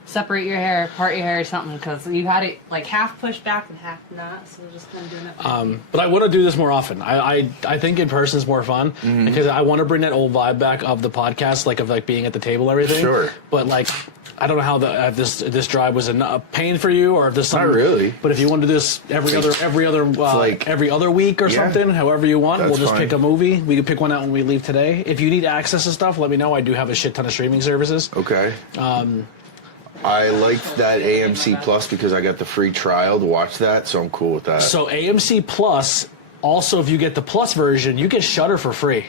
Separate your hair, part your hair or something, because you had it like half pushed back and half not, so we're just kind of doing it. But I want to do this more often. I think in person is more fun because I want to bring that old vibe back of the podcast, like of like being at the table and everything. Sure. But like, I don't know how if this drive was a pain for you or if this Not really. But if you want to do this every other week or something, however you want, we'll just pick a movie. We can pick one out when we leave today. If you need access to stuff, let me know. I do have a shit ton of streaming services. Okay. I liked that AMC Plus because I got the free trial to watch that, so I'm cool with that. So AMC Plus, also if you get the Plus version, you get Shudder for free.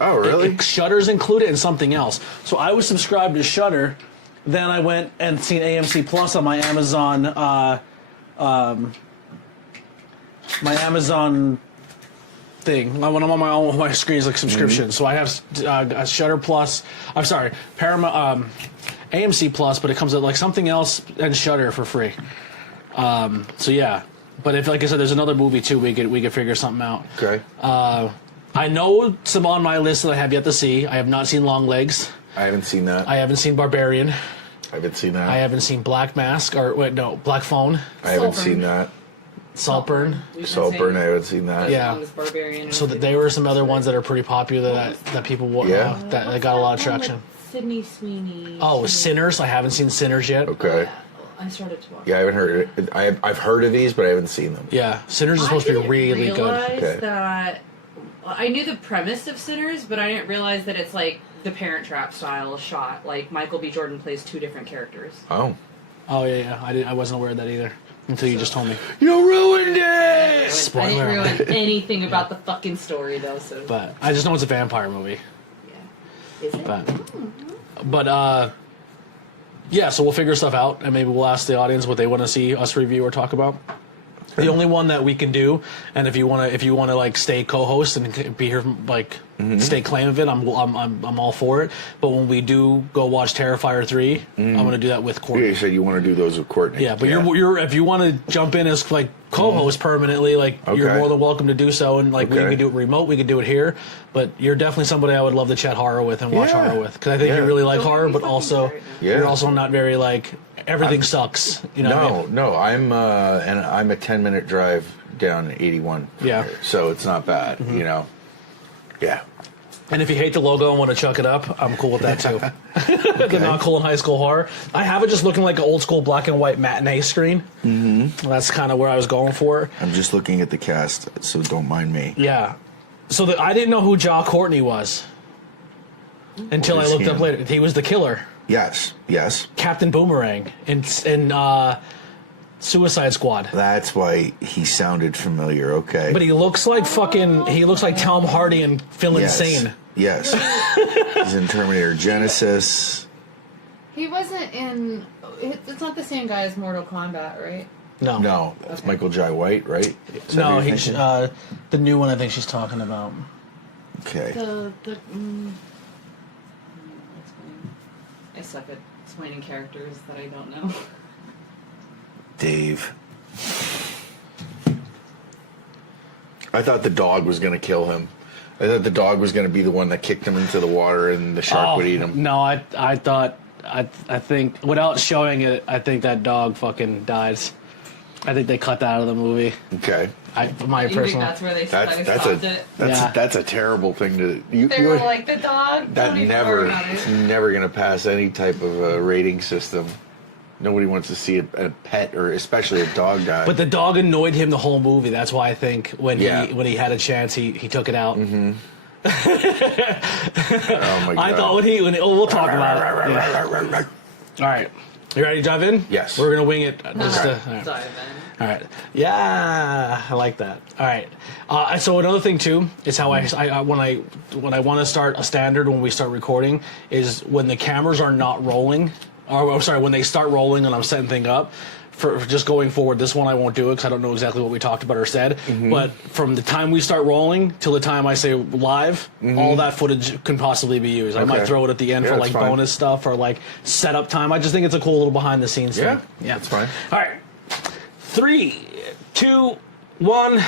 Oh, really? Shudder's included in something else. So I was subscribed to Shudder, then I went and seen AMC Plus on my Amazon, thing. When I'm on my screen is like subscription. So I have a Shudder Plus. I'm sorry, Paramount. AMC Plus, but it comes with like something else and Shudder for free. So yeah, but if like I said, there's another movie too, we could figure something out. Okay. I know some on my list that I have yet to see. I have not seen Longlegs. I haven't seen that. I haven't seen Barbarian. I haven't seen that. I haven't seen Black Mask Black Phone. I haven't seen that. Saltburn. Saltburn, I haven't seen that. Yeah. So that there were some other ones that are pretty popular that people that got a lot of traction. Sydney Sweeney. Oh, Sinners. I haven't seen Sinners yet. Okay. I started to watch. Yeah, I haven't heard it. I've heard of these, but I haven't seen them. Yeah, Sinners is supposed to be really good. I didn't Okay. realize that. I knew the premise of Sinners, but I didn't realize that it's like the Parent Trap style shot. Like Michael B. Jordan plays two different characters. Oh. Oh yeah. I wasn't aware of that either until you just told me. You ruined it! I Spoiler. didn't ruin anything about the fucking story though. So. But I just know it's a vampire movie. Yeah. Is it? But yeah, so we'll figure stuff out, and maybe we'll ask the audience what they want to see us review or talk about. The only one that we can do, and if you want to like stay co-host and be here, like stay claim of it, I'm all for it. But when we do go watch Terrifier 3, I'm going to do that with Courtney. Yeah, you said you want to do those with Courtney. Yeah, but you're if you want to jump in as like co-host permanently, like you're more than welcome to do so, and like we can do it remote, we can do it here. But you're definitely somebody I would love to chat horror with and watch horror with, because I think you really like horror, but also you're also not very like everything sucks. You know? No, what I mean? no, I'm a 10-minute drive down 81. Yeah. Here, so it's not bad. You know. Yeah. And if you hate the logo and want to chuck it up, I'm cool with that too. The Not Cool in High School Horror. I have it just looking like an old school black and white matinee screen. Mm-hmm. That's kind of where I was going for. I'm just looking at the cast, so don't mind me. Yeah. So I didn't know who Ja Courtney was until I looked up later. He was the killer. Yes. Captain Boomerang in Suicide Squad. That's why he sounded familiar. Okay. But he looks like Tom Hardy and Phil Insane. Yes. He's in Terminator Genesis. He wasn't in. It's not the same guy as Mortal Kombat, right? No, that's Michael Jai White, right? No, he's the new one. I think she's talking about. Okay. I suck at explaining characters that I don't know. Dave. I thought the dog was going to kill him. I thought the dog was going to be the one that kicked him into the water and the shark would eat him. No, I think without showing it, I think that dog fucking dies. I think they cut that out of the movie. Okay. You think that's where they stopped it? That's a terrible thing to. They were like the dog. That never going to pass any type of a rating system. Nobody wants to see a pet or especially a dog die. But the dog annoyed him the whole movie. That's why I think when he had a chance, he took it out. Mm-hmm. Oh my God. I thought we'll talk about it. Yeah. All right. You ready to dive in? Yes. We're gonna wing it. Just, Okay. all right. Dive in. All right. Yeah, I like that. All right. So another thing too is how I when I want to start a standard when we start recording is when the cameras are not rolling, or I'm sorry, when they start rolling and I'm setting thing up. For just going forward, this one I won't do it because I don't know exactly what we talked about or said. But from the time we start rolling till the time I say live, all that footage can possibly be used. I might throw it at the end for like bonus stuff or like setup time. I just think it's a cool little behind the scenes thing. Yeah, that's fine. All right. 3, 2, 1.